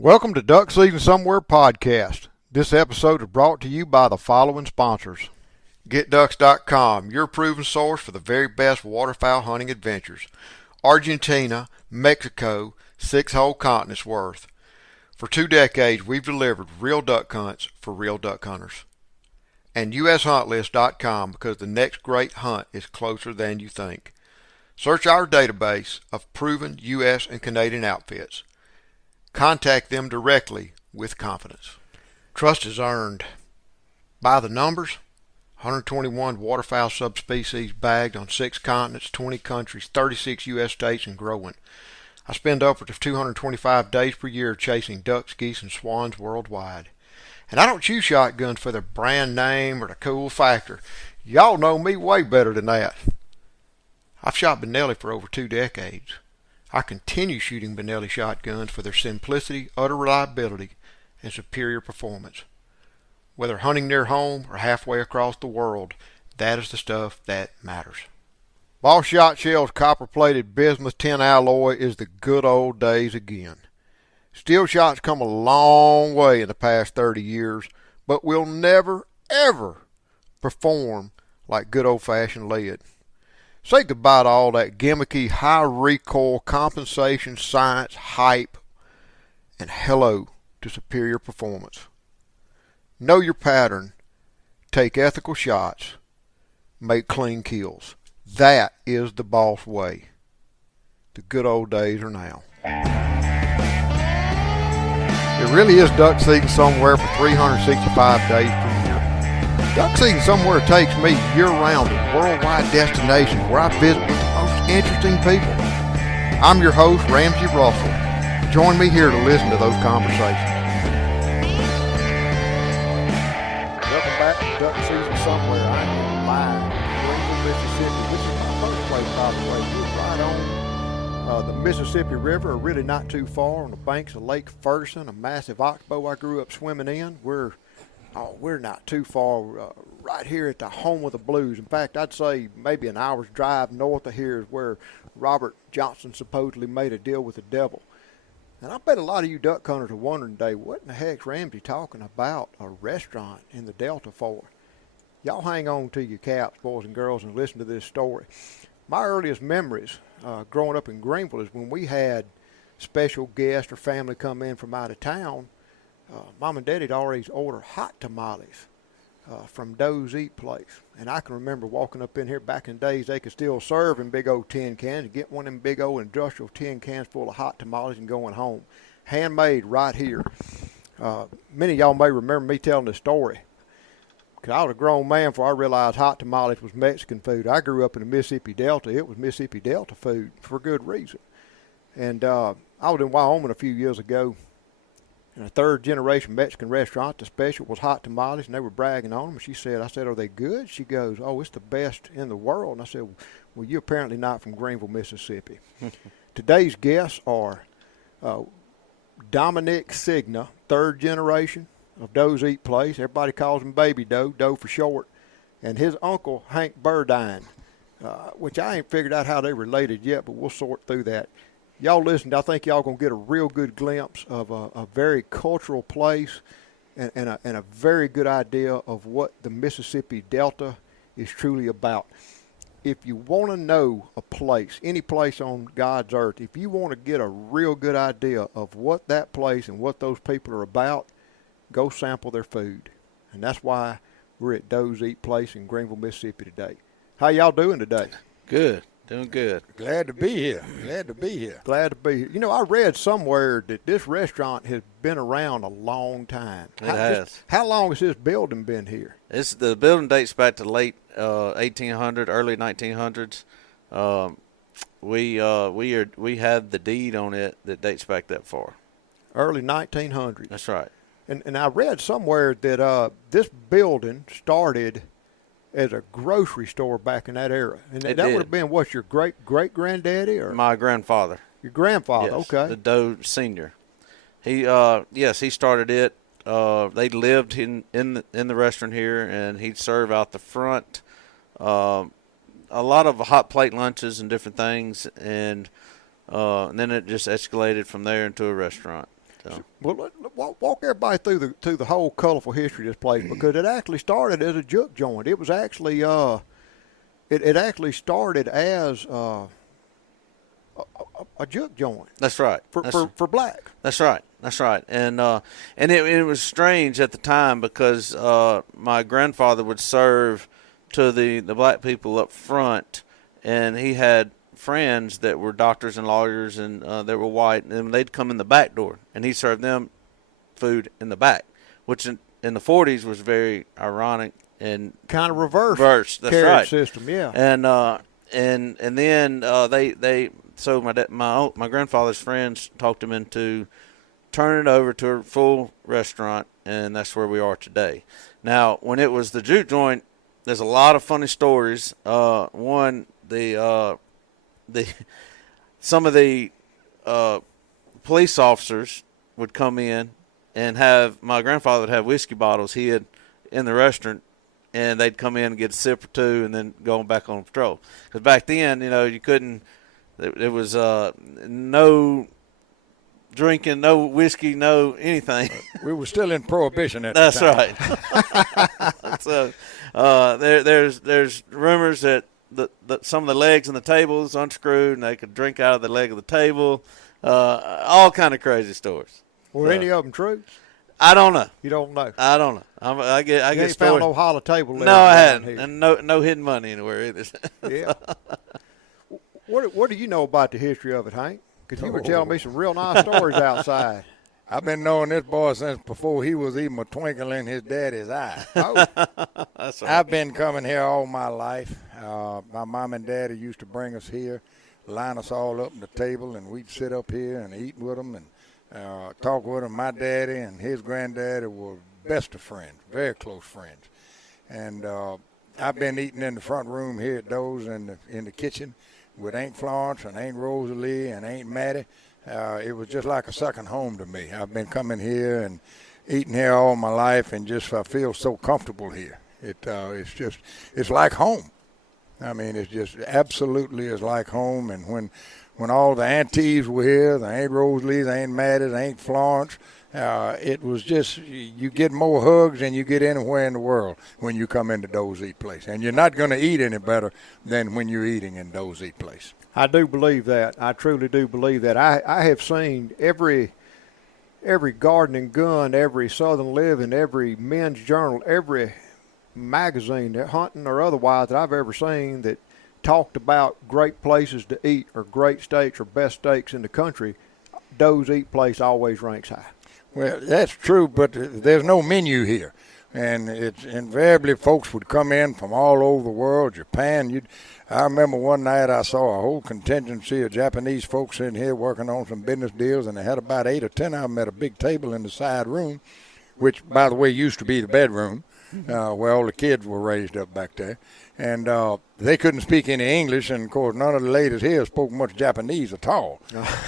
Welcome to Duck Season Somewhere podcast. This episode is brought to you by the following sponsors. GetDucks.com, your proven source for the very best waterfowl hunting adventures. Argentina, Mexico, 6 whole continents worth. For 2 decades, we've delivered real duck hunts for real duck hunters. And USHuntList.com, because the next great hunt is closer than you think. Search our database of proven U.S. and Canadian outfits. Contact them directly with confidence. Trust is earned. By the numbers, 121 waterfowl subspecies bagged on 6 continents, 20 countries, 36 U.S. states, and growing. I spend upwards of 225 days per year chasing ducks, geese, and swans worldwide. And I don't choose shotguns for their brand name or the cool factor. Y'all know me way better than that. I've shot Benelli for over 2 decades. I continue shooting Benelli shotguns for their simplicity, utter reliability, and superior performance. Whether hunting near home or halfway across the world, that is the stuff that matters. Boss Shot Shell's copper-plated bismuth tin alloy is the good old days again. Steel shots come a long way in the past 30 years, but will never, ever perform like good old-fashioned lead. Say goodbye to all that gimmicky, high recoil, compensation, science, hype, and hello to superior performance. Know your pattern, take ethical shots, make clean kills. That is the boss way. The good old days are now. It really is duck season somewhere for 365 days per year. Duck season somewhere takes me year-round to worldwide destinations where I visit with the most interesting people. I'm your host, Ramsey Russell. Join me here to listen to those conversations. Welcome back to Duck Season Somewhere. I am live in Greenville, Mississippi. This is my first place, by the way. We're right on the Mississippi River, really not too far, on the banks of Lake Ferguson, a massive oxbow I grew up swimming in. We're not too far, right here at the home of the blues. In fact, I'd say maybe an hour's drive north of here is where Robert Johnson supposedly made a deal with the devil. And I bet a lot of you duck hunters are wondering today, what in the heck's Ramsey talking about a restaurant in the Delta for? Y'all hang on to your caps, boys and girls, and listen to this story. My earliest memories growing up in Greenville is when we had special guests or family come in from out of town. Mom and Daddy'd always order hot tamales from Doe's Eat Place. And I can remember walking up in here back in the days, they could still serve in big old tin cans. You get one of them big old industrial tin cans full of hot tamales and going home. Handmade right here. Many of y'all may remember me telling this story, because I was a grown man before I realized hot tamales was Mexican food. I grew up in the Mississippi Delta. It was Mississippi Delta food for good reason. And I was in Wyoming a few years ago, in a 3rd-generation Mexican restaurant. The special was hot tamales, and they were bragging on them. And I said, are they good? She goes, oh, it's the best in the world. And I said, well, you're apparently not from Greenville, Mississippi. Today's guests are Dominick Signa, 3rd generation of Doe's Eat Place. Everybody calls him Baby Doe, Doe for short. And his uncle, Hank Burdine, which I ain't figured out how they related yet, but we'll sort through that. Y'all listen, I think y'all going to get a real good glimpse of a very cultural place and a very good idea of what the Mississippi Delta is truly about. If you want to know a place, any place on God's earth, if you want to get a real good idea of what that place and what those people are about, go sample their food. And that's why we're at Doe's Eat Place in Greenville, Mississippi today. How y'all doing today? Good. Doing good. Glad to be here. Glad to be here. Glad to be here. You know, I read somewhere that this restaurant has been around a long time. It has. How long has this building been here? The building dates back to late 1800, early 1900s. We had the deed on it that dates back that far. Early 1900s. That's right. And I read somewhere that this building started as a grocery store back in that era. And that would have been, what, your great-granddaddy? Or my grandfather. Your grandfather, yes, okay. The Doe Sr. He started it. They lived in the restaurant here, and he'd serve out the front. A lot of hot plate lunches and different things, and then it just escalated from there into a restaurant. So. Well, walk everybody through the whole colorful history of this place, because it actually started as a juke joint. It was actually it actually started as a juke joint. That's right. For black. That's right. And it was strange at the time because my grandfather would serve to the black people up front, and he had friends that were doctors and lawyers and that were white, and they'd come in the back door, and he served them food in the back, which in the 40s was very ironic and kind of reverse. That's right. System, yeah. And then they so my grandfather's friends talked him into turning it over to a full restaurant, and that's where we are today. Now, when it was the juke joint, there's a lot of funny stories. One, some of the police officers would come in and my grandfather would have whiskey bottles he had in the restaurant, and they'd come in and get a sip or two and then go back on patrol. Because back then, you couldn't. There was no drinking, no whiskey, no anything. We were still in Prohibition at That's the time. right. So there's rumors that some of the legs on the tables unscrewed and they could drink out of the leg of the table. All kind of crazy stories. Were any of them true? I don't know. You don't know. I don't know. I get you ain't stories. found no hollow table. No, I hadn't, and no hidden money anywhere either. Yeah. What do you know about the history of it, Hank? Because you were telling me some real nice stories outside. I've been knowing this boy since before he was even a twinkle in his daddy's eye. Oh. That's right. I've been coming here all my life. My mom and daddy used to bring us here, line us all up at the table, and we'd sit up here and eat with them and talk with them. My daddy and his granddaddy were best of friends, very close friends. And I've been eating in the front room here at Doe's in the kitchen with Aunt Florence and Aunt Rosalie and Aunt Mattie. It was just like a second home to me. I've been coming here and eating here all my life, and I feel so comfortable here. It's like home. I mean, it's just absolutely is like home. And when all the aunties were here, the Aunt Rosalies, Aunt Mattie's, Aunt Florence, it was just, you get more hugs than you get anywhere in the world when you come into Doe's Eat Place. And you're not going to eat any better than when you're eating in Doe's Eat Place. I do believe that. I truly do believe that. I have seen every Garden and Gun, every Southern Living, every men's journal, every magazine, hunting or otherwise, that I've ever seen that talked about great places to eat or great steaks or best steaks in the country. Doe's Eat Place always ranks high. Well, that's true, but there's no menu here. And it's invariably folks would come in from all over the world, Japan. I remember one night I saw a whole contingency of Japanese folks in here working on some business deals, and they had about 8 or 10 of them at a big table in the side room, which, by the way, used to be the bedroom, where all the kids were raised up back there. And they couldn't speak any English, and, of course, none of the ladies here spoke much Japanese at all.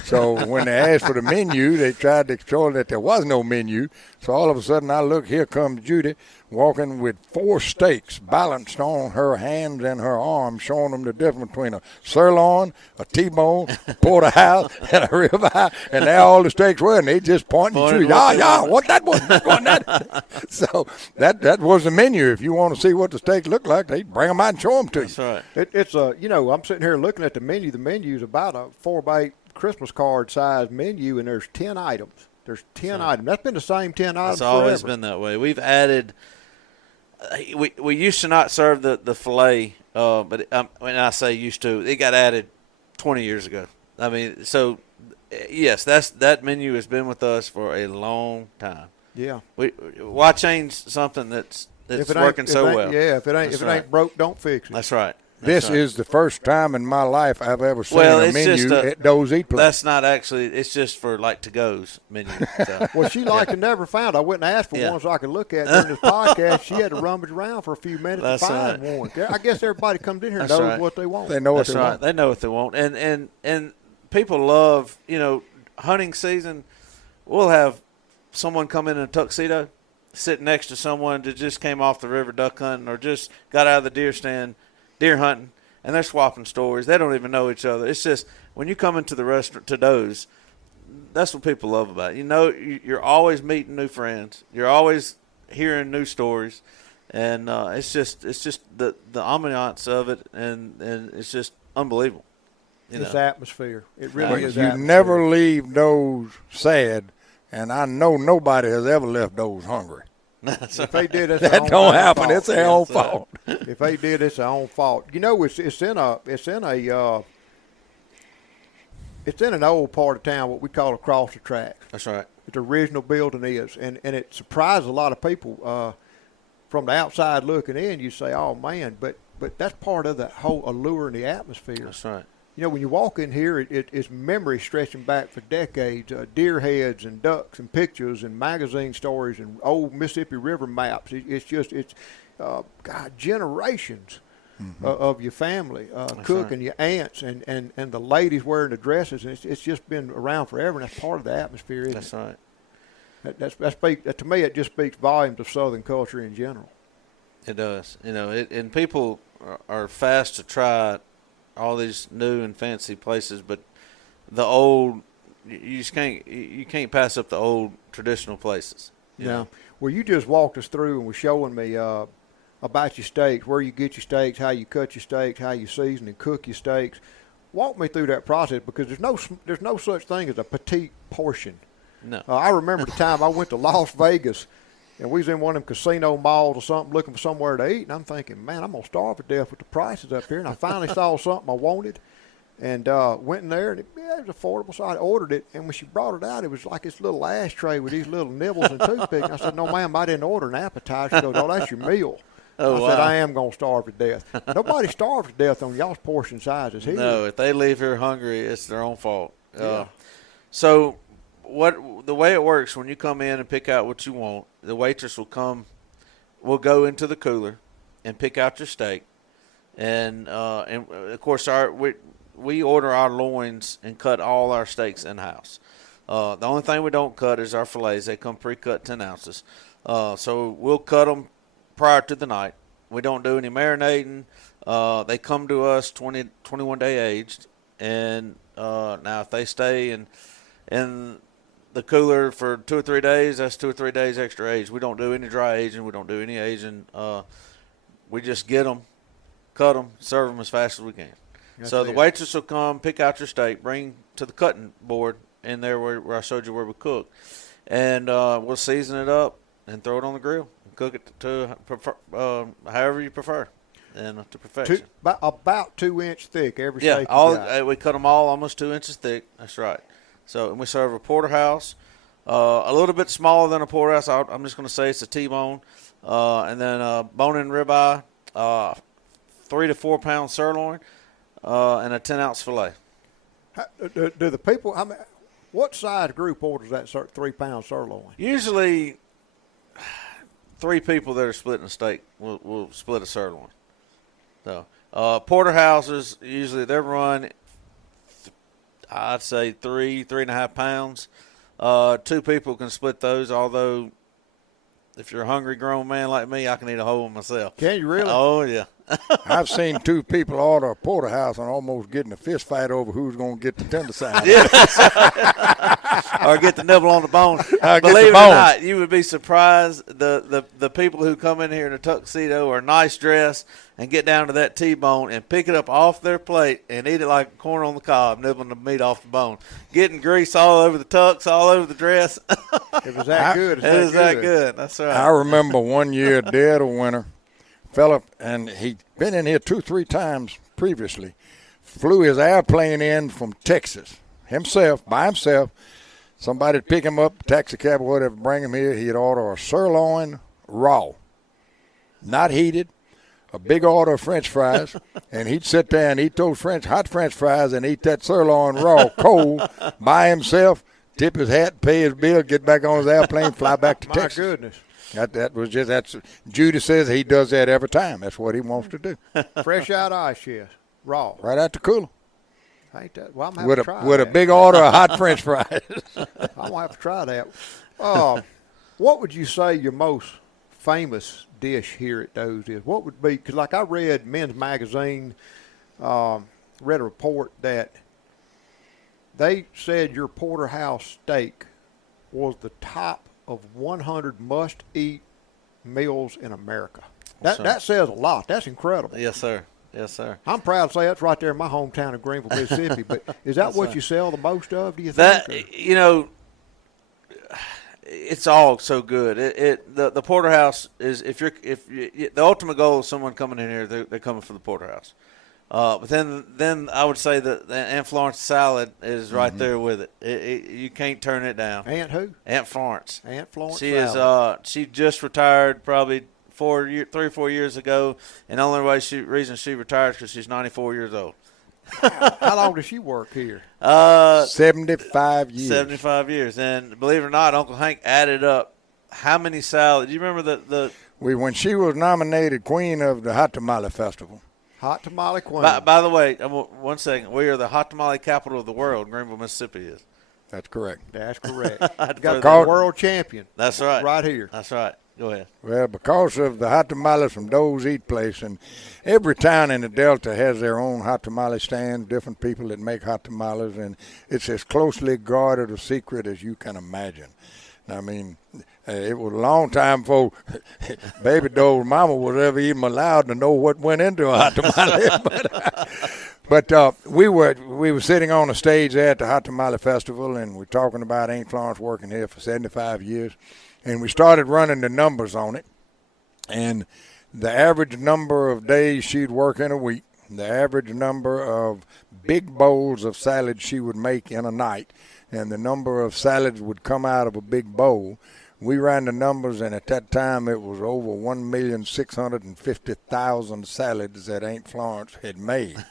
So when they asked for the menu, they tried to show that there was no menu. So all of a sudden I look, here comes Judy walking with 4 steaks balanced on her hands and her arms, showing them the difference between a sirloin, a T-bone, a porterhouse, and a ribeye. And there all the steaks were, and they just pointing and shooting. What that was, that. So that was the menu. If you want to see what the steaks look like, they bring them out and show them to you. That's right. It's I'm sitting here looking at the menu. The menu's about a 4x8 Christmas card size menu, and there's 10 items. There's 10 items. That's been the same 10 items It's always forever. been that way. We've added. We used to not serve the filet, but when I say used to, it got added 20 years ago. I mean, so yes, that menu has been with us for a long time. Yeah. Why change something that's working so well? Yeah, if it ain't broke, don't fix it. That's right. This is the first time in my life I've ever seen a menu at Doe's Eat Place. That's not actually. It's just for like to-go's menu. So. Well, she never found. I went and asked for one so I could look at it during this podcast. She had to rummage around for a few minutes to find one. I guess everybody comes in here and knows what they want. They know what they want. They know what they want, and people love hunting season. We'll have someone come in a tuxedo, sitting next to someone that just came off the river duck hunting or just got out of the deer stand. Deer hunting, and they're swapping stories. They don't even know each other. It's just when you come into the restaurant to Doe's, that's what people love about it. You know, you're always meeting new friends. You're always hearing new stories, and it's just the ambiance of it, and it's just unbelievable. It's atmosphere. It really But is. you atmosphere. never leave those sad, and I know nobody has ever left those hungry. If they did, it's That their own don't happen. fault. It's their own fault. If they did, it's their own fault. You know, it's in an old part of town, what we call across the tracks. That's right. The original building is, and it surprises a lot of people from the outside looking in. You say, "Oh man," but that's part of the whole allure in the atmosphere. That's right. You know, when you walk in here, it's memory stretching back for decades, deer heads and ducks and pictures and magazine stories and old Mississippi River maps. God, generations of your family cooking, your aunts and the ladies wearing the dresses. And it's just been around forever, and that's part of the atmosphere, isn't That's it? right. To me, it just speaks volumes of Southern culture in general. It does. You know, and people are fast to try all these new and fancy places, but the old, you just can't pass up the old traditional places. You know? Well, you just walked us through and was showing me about your steaks, where you get your steaks, how you cut your steaks, how you season and cook your steaks. Walk me through that process, because there's no such thing as a petite portion. No. I remember the time I went to Las Vegas, and we was in one of them casino malls or something looking for somewhere to eat, and I'm thinking, man, I'm going to starve to death with the prices up here. And I finally saw something I wanted and went in there, and it was affordable, so I ordered it. And when she brought it out, it was like this little ashtray with these little nibbles and toothpicks. I said, no, ma'am, I didn't order an appetizer. She goes, oh, that's your meal. Oh, I said, wow. I am going to starve to death. Nobody starves to death on y'all's portion sizes here. No, if they leave here hungry, it's their own fault. Yeah. So the way it works, when you come in and pick out what you want, the waitress will go into the cooler and pick out your steak. And of course, we order our loins and cut all our steaks in-house. The only thing we don't cut is our fillets. They come pre-cut 10 ounces. So we'll cut them prior to the night. We don't do any marinating. They come to us 21 day aged. And now if they stay in the cooler for 2 or 3 days, that's 2 or 3 days extra age. We don't do any dry aging. We don't do any aging. We just get them, cut them, serve them as fast as we can. So the waitress will come, pick out your steak, bring to the cutting board in there where I showed you where we cook. And we'll season it up and throw it on the grill and cook it to however you prefer and to perfection. About 2-inch thick every steak. We cut them all almost 2 inches thick. That's right. So, and we serve a porterhouse, a little bit smaller than a porterhouse. I'm just going to say it's a T-bone, and then a bone-in ribeye, 3 to 4 pound sirloin, and a 10-ounce fillet. Do the people? What size group orders that 3-pound sirloin? Usually, 3 people that are splitting a steak will split a sirloin. So, porterhouses usually they run, I'd say 3.5 pounds. 2 people can split those, although if you're a hungry grown man like me, I can eat a whole one myself. Can you really? Oh, yeah. I've seen 2 people order a porterhouse and almost getting a fist fight over who's going to get the tender side. Or get the nibble on the bone. I'll get Believe the it or bone. not, you would be surprised. The people who come in here in a tuxedo or a nice dress and get down to that T-bone and pick it up off their plate and eat it like corn on the cob, nibbling the meat off the bone, getting grease all over the tux, all over the dress. It was that good. It was that good. That's right. I remember one year, dead of winter, fella, and he'd been in here 2-3 times previously, flew his airplane in from Texas by himself. Somebody'd pick him up, taxi cab or whatever, bring him here. He'd order a sirloin raw, not heated, a big order of French fries, and he'd sit there and eat those hot French fries and eat that sirloin raw cold by himself, tip his hat, pay his bill, get back on his airplane, fly back to Texas. My goodness. That's Judy says he does that every time. That's what he wants to do. Fresh out of ice chest, raw. Right out the cooler. Ain't that? Well, I'm gonna have to try With a that. big order of hot French fries. I'm gonna have to try that. What would you say your most famous dish here at Doe's is? What would be? Because like I read Men's Magazine, read a report that they said your porterhouse steak was the top of 100 must-eat meals in America. That says a lot. That's incredible. Yes, sir. Yes, sir. I'm proud to say that's right there in my hometown of Greenville, Mississippi. But is that what you sell the most of, do you think? It's all so good. The porterhouse is the ultimate goal of someone coming in here, they're coming for the porterhouse. But then I would say that the Aunt Florence salad is right there with it. You can't turn it down. Aunt who? Aunt Florence. Aunt Florence She salad. she just retired probably 3 or 4 years ago, and the only reason she retired is because she's 94 years old. How long does she work here? 75 years. 75 years, and believe it or not, Uncle Hank added up how many salads. Do you remember When she was nominated Queen of the Hot Tamale Festival. Hot tamale queen. By the way, 1 second. We are the hot tamale capital of the world. Greenville, Mississippi is. That's correct. That's correct. I'd Got throw the world champion. That's right. Right here. That's right. Go ahead. Well, because of the hot tamales from Doe's Eat Place, and every town in the Delta has their own hot tamale stand, different people that make hot tamales, and it's as closely guarded a secret as you can imagine. I mean, it was a long time before Baby Doe's mama was ever even allowed to know what went into a hot tamale. But we were sitting on a stage there at the Hot Tamale Festival, and we're talking about Aunt Florence working here for 75 years. And we started running the numbers on it. And the average number of days she'd work in a week, the average number of big bowls of salad she would make in a night, and the number of salads would come out of a big bowl. We ran the numbers, and at that time it was over 1,650,000 salads that Aunt Florence had made.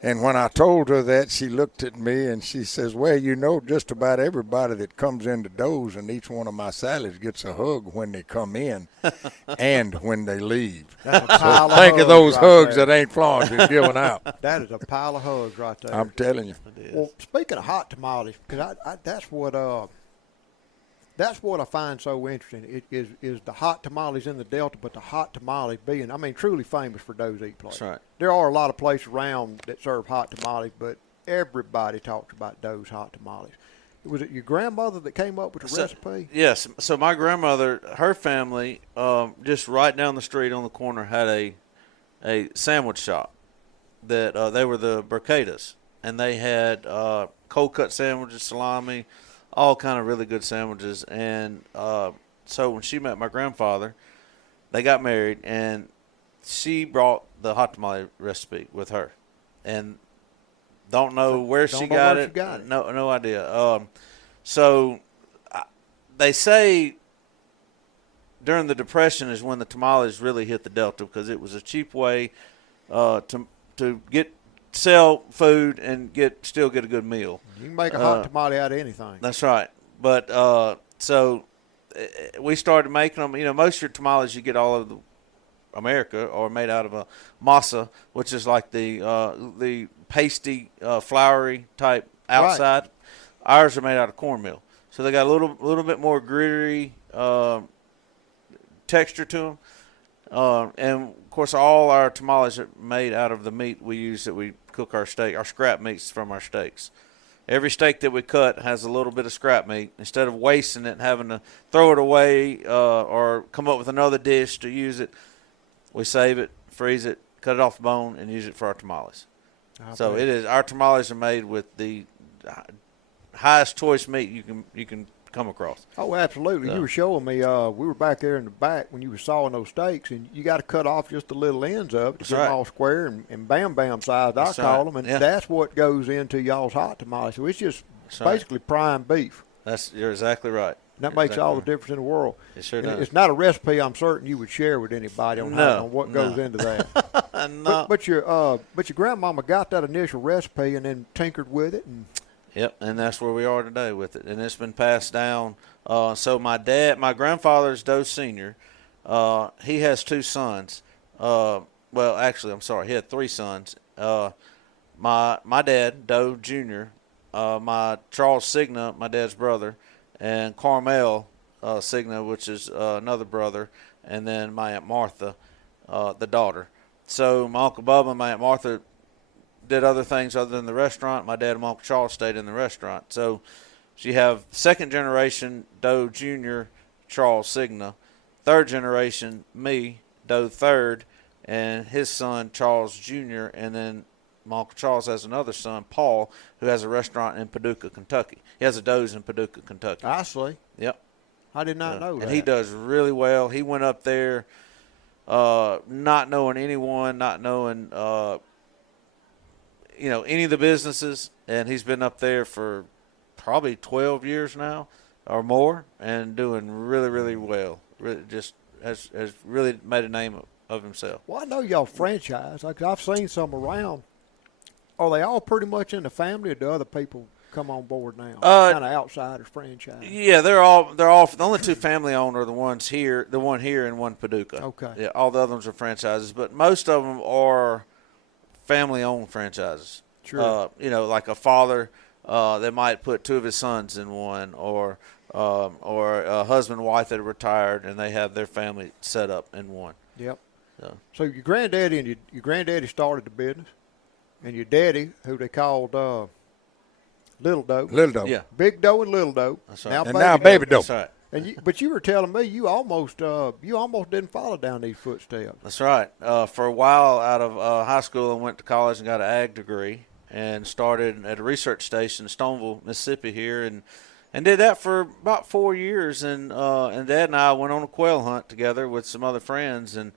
And when I told her that, she looked at me and she says, well, just about everybody that comes into Doe's and each one of my salads gets a hug when they come in and when they leave. That's a pile So think of those right hugs there. that Aunt Florence is giving out. That is a pile of hugs right there. I'm telling you. Well, speaking of hot tamales, because that's what I find so interesting is the hot tamales in the Delta, but the hot tamales being, truly famous for Doe's Eat Place. That's right. There are a lot of places around that serve hot tamales, but everybody talks about Doe's hot tamales. Was it your grandmother that came up with the recipe? Yes. So my grandmother, her family, just right down the street on the corner had a sandwich shop that they were the Burcadas, and they had cold cut sandwiches, salami, all kind of really good sandwiches. And so when she met my grandfather, they got married, and she brought the hot tamale recipe with her. And don't know where she got it. No idea. So they say during the Depression is when the tamales really hit the Delta, because it was a cheap way to sell food and still get a good meal. You can make a hot tamale out of anything. That's right. But so we started making them. Most of your tamales you get all over America are made out of a masa, which is like the pasty, floury type outside. Right. Ours are made out of cornmeal, so they got a little bit more gritty texture to them. And of course, all our tamales are made out of the meat we use that we cook our scrap meats from our steaks. Every steak that we cut has a little bit of scrap meat. Instead of wasting it and having to throw it away or come up with another dish to use it, we save it, freeze it, cut it off the bone, and use it for our tamales. So it is. Our tamales are made with the highest choice meat you can come across. Oh, absolutely. So, you were showing me, we were back there in the back when you were sawing those steaks, and you got to cut off just the little ends of it to get them all square and bam sized, I call them, and that's what goes into y'all's hot tamales. So it's just basically prime beef. You're exactly right. And that makes all the difference in the world. It sure does. It's not a recipe I'm certain you would share with anybody on what goes into that. No. But your grandmama got that initial recipe and then tinkered with it. Yep, and that's where we are today with it. And it's been passed down. So my grandfather's Doe Sr., he has 2 sons. Well, actually, I'm sorry, he had 3 sons. My dad, Doe Jr., my Charles Signa, my dad's brother, and Carmel Signa, which is another brother, and then my Aunt Martha, the daughter. So my Uncle Bubba and my Aunt Martha did other things other than the restaurant. My dad and my Uncle Charles stayed in the restaurant. So you have second generation Doe Jr., Charles Signa, third generation me, Doe third, and his son Charles Jr., and then my Uncle Charles has another son, Paul, who has a restaurant in Paducah, Kentucky. He has a Doe's in Paducah, Kentucky. I see. Yep. I did not know that. And he does really well. He went up there not knowing anyone, not knowing any of the businesses, and he's been up there for probably 12 years now or more, and doing really, really well. Really, just has really made a name of himself. Well, I know y'all franchise. Like I've seen some around. Are they all pretty much in the family, or do other people come on board now? Kind of outsiders franchise. Yeah, they're all the only two family owned are the one here and one Paducah. Okay. Yeah, all the other ones are franchises, but most of them are family owned franchises. Sure. Like a father that might put two of his sons in one, or a husband and wife that are retired and they have their family set up in one. Yep. So your granddaddy and your granddaddy started the business, and your daddy, who they called Little Doe. Little Doe. Yeah. Big Doe and Little Doe. That's right. Now Baby Doe. That's right. And but you were telling me you almost didn't follow down these footsteps. That's right. For a while out of high school, I went to college and got an ag degree and started at a research station in Stoneville, Mississippi here, and did that for about 4 years. And Dad and I went on a quail hunt together with some other friends, and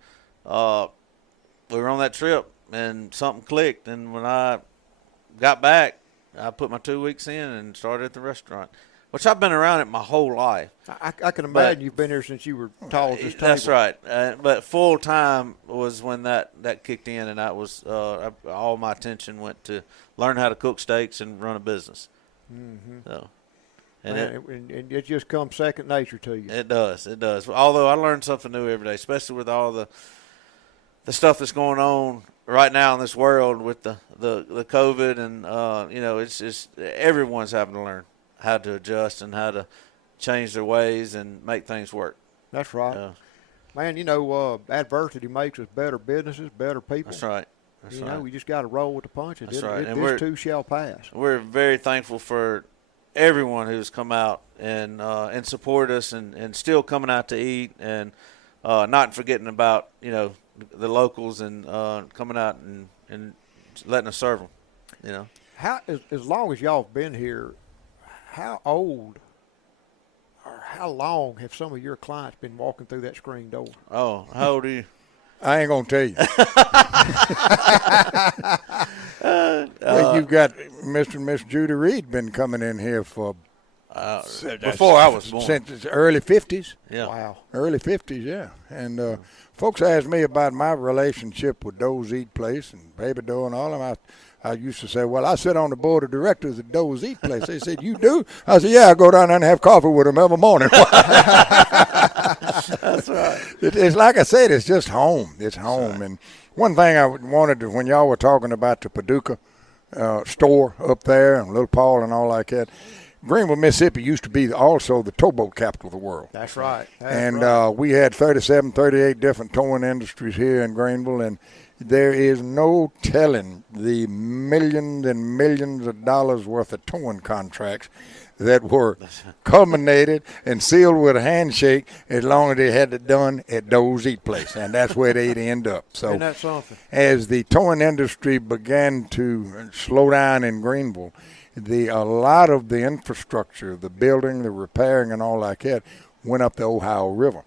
we were on that trip, and something clicked. And when I got back, I put my 2 weeks in and started at the restaurant, which I've been around it my whole life. I can imagine you've been here since you were tall as this table. That's right. But full time was when that kicked in, and that was all my attention went to learn how to cook steaks and run a business. Mm-hmm. So, and it just comes second nature to you. It does. It does. Although I learn something new every day, especially with all the stuff that's going on right now in this world with the COVID, and it's just everyone's having to learn how to adjust and how to change their ways and make things work. That's right. Man, adversity makes us better businesses, better people. That's right. That's right. We just got to roll with the punches. That's right. And this too shall pass. We're very thankful for everyone who's come out and supported us and still coming out to eat, and not forgetting about, the locals and coming out and letting us serve them, How, as long as y'all have been here, how old or how long have some of your clients been walking through that screen door? Oh, how old are you? I ain't going to tell you. Well, you've got Mr. and Miss Judy Reed been coming in here for before I was born. Since the early 50s. Yeah. Wow. Early 50s, yeah. And folks ask me about my relationship with Doe's Eat Place and Baby Doe and all of them. I used to say, well, I sit on the board of directors at Doe's Eat Place. They said, you do? I said, yeah, I go down there and have coffee with them every morning. That's right. It's like I said, it's just home. It's home. Right. And one thing I wanted to, when y'all were talking about the Paducah store up there and Little Paul and all like that, Greenville, Mississippi used to be also the towboat capital of the world. That's right. We had 37, 38 different towing industries here in Greenville, and there is no telling the millions and millions of dollars worth of towing contracts that were culminated and sealed with a handshake as long as they had it done at Doe's Eat Place, and that's where they'd end up. So isn't that something? As the towing industry began to slow down in Greenville, a lot of the infrastructure, the building, the repairing, and all like that went up the Ohio River,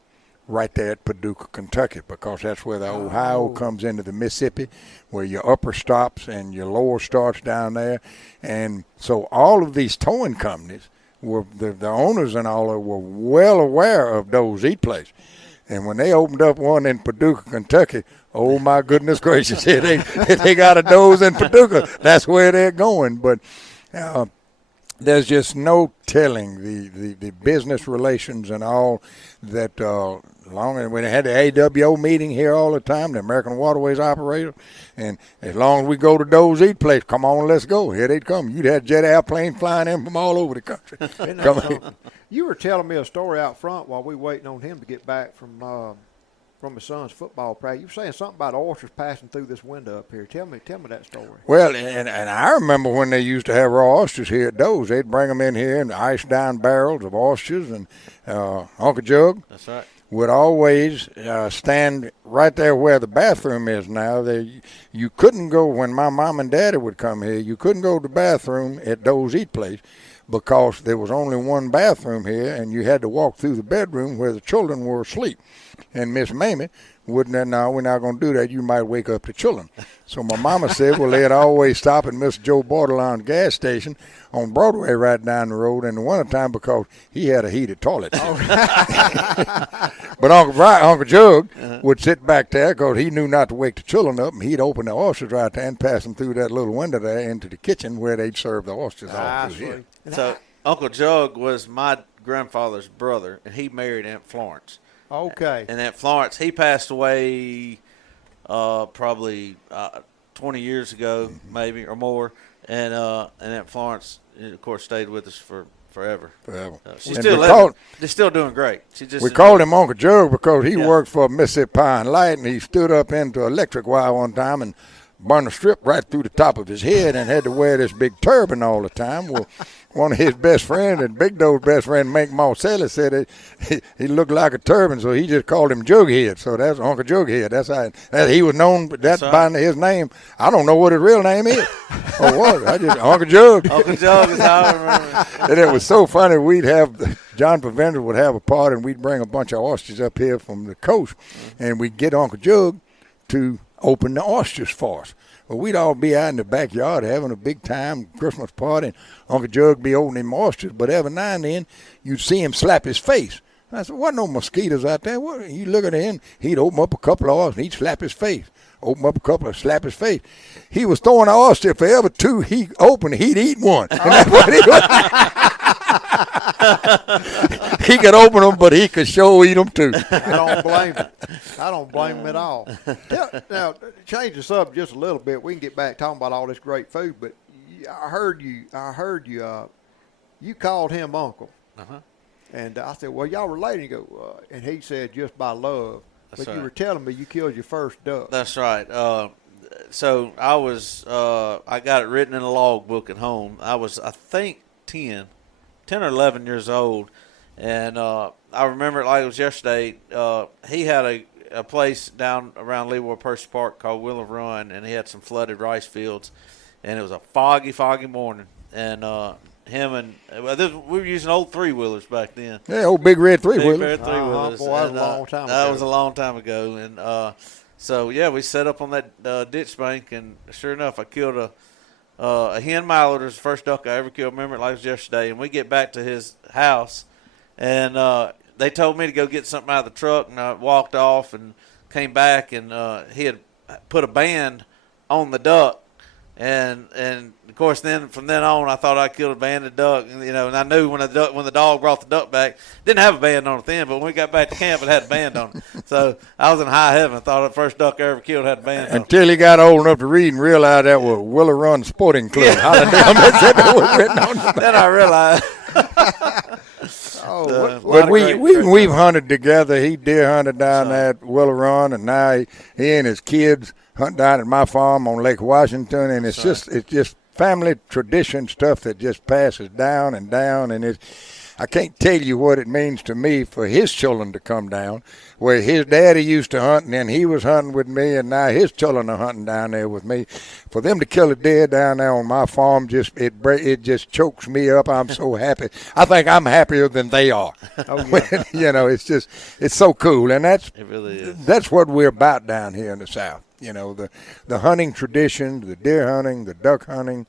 right there at Paducah, Kentucky, because that's where the Ohio comes into the Mississippi, where your upper stops and your lower starts down there. And so all of these towing companies, the owners and all were well aware of Doe's Eat Place. And when they opened up one in Paducah, Kentucky, oh, my goodness gracious, they got a Doe's in Paducah. That's where they're going. But there's just no telling the business relations and all that. When they had the AWO meeting here all the time, the American Waterways operator, and as long as we go to Doe's Eat Place, come on, let's go. Here they'd come. You'd have jet airplanes flying in from all over the country. You were telling me a story out front while we waiting on him to get back from from his son's football practice. You were saying something about oysters passing through this window up here. Tell me that story. Well, and I remember when they used to have raw oysters here at Doe's. They'd bring them in here in ice down barrels of oysters, and Uncle Jug. That's right. Would always stand right there where the bathroom is now. You couldn't go, when my mom and daddy would come here, you couldn't go to the bathroom at Doe's Eat Place because there was only one bathroom here, and you had to walk through the bedroom where the children were asleep. And Miss Mamie wouldn't, no, we're not going to do that. You might wake up the children. So my mama said, well, they'd always stop at Mr. Joe Bordelon gas station on Broadway right down the road in the wintertime because he had a heated toilet. But Uncle Jug would sit back there because he knew not to wake the children up, and he'd open the oysters right there and pass them through that little window there into the kitchen where they'd serve the oysters all through here. So Uncle Jug was my grandfather's brother, and he married Aunt Florence. Okay. And Aunt Florence, he passed away probably 20 years ago, maybe, or more. And Aunt Florence, of course, stayed with us forever. She's still living. They're still doing great. We called him Uncle Jug because he worked for Mississippi Power and Light, and he stood up into electric wire one time and burned a strip right through the top of his head and had to wear this big turban all the time. Well, one of his best friends, and Big Doe's best friend, Mink Marcelli, said he looked like a turban, so he just called him Jughead. So that's Uncle Jughead. That's how he was known by his name. I don't know what his real name is. Or what? Uncle Jug. Uncle Jug is how I remember. And it was so funny. John Pavender would have a party, and we'd bring a bunch of oysters up here from the coast, and we'd get Uncle Jug to open the oysters for us. Well, we'd all be out in the backyard having a big time Christmas party, and Uncle Jug be opening them oysters, but every now and then you'd see him slap his face. And I said, what, no mosquitoes out there? What? You look at him, he'd open up a couple of oysters, and he'd slap his face. Open up a couple and slap his face. He was throwing an oyster. If ever two he opened, he'd eat one. And that's what he was. He could open them, but he could sure eat them too. I don't blame him. I don't blame him at all. Now, change the subject just a little bit. We can get back talking about all this great food, but I heard you. You called him uncle. And I said, well, y'all related? And he said, just by love. That's but right. You were telling me you killed your first duck. That's right. So I was, I got it written in a logbook at home. I was, I think, 10 or 11 years old. And I remember it like it was yesterday. He had a place down around Leroy Percy Park called Willow Run, and he had some flooded rice fields. And it was a foggy morning. And him and we were using old three-wheelers back then. Yeah, old big red three-wheeler. Big red three-wheelers. Boy, that was a long time ago. That was a long time ago. And so, yeah, we set up on that ditch bank, and sure enough, I killed a hen mallard. It was the first duck I ever killed. I remember it like it was yesterday. And we get back to his house, and they told me to go get something out of the truck, and I walked off and came back, and he had put a band on the duck. And of course, then from then on, I thought I killed a banded duck, and I knew when the dog brought the duck back, didn't have a band on it then, but when we got back to camp, it had a band on it. So I was in high heaven. I thought the first duck I ever killed had a band on it. Until he got old enough to read and realized that was Willow Run Sporting Club. Then I realized. But we've hunted together. He deer hunted down at Willow Run, and now he and his kids hunt down at my farm on Lake Washington, and it's just family tradition stuff that just passes down and down, and I can't tell you what it means to me for his children to come down, where his daddy used to hunt, and then he was hunting with me, and now his children are hunting down there with me. For them to kill a deer down there on my farm, it just chokes me up. I'm so happy. I think I'm happier than they are. It's so cool, and it really is. That's what we're about down here in the South. The hunting traditions, the deer hunting, the duck hunting,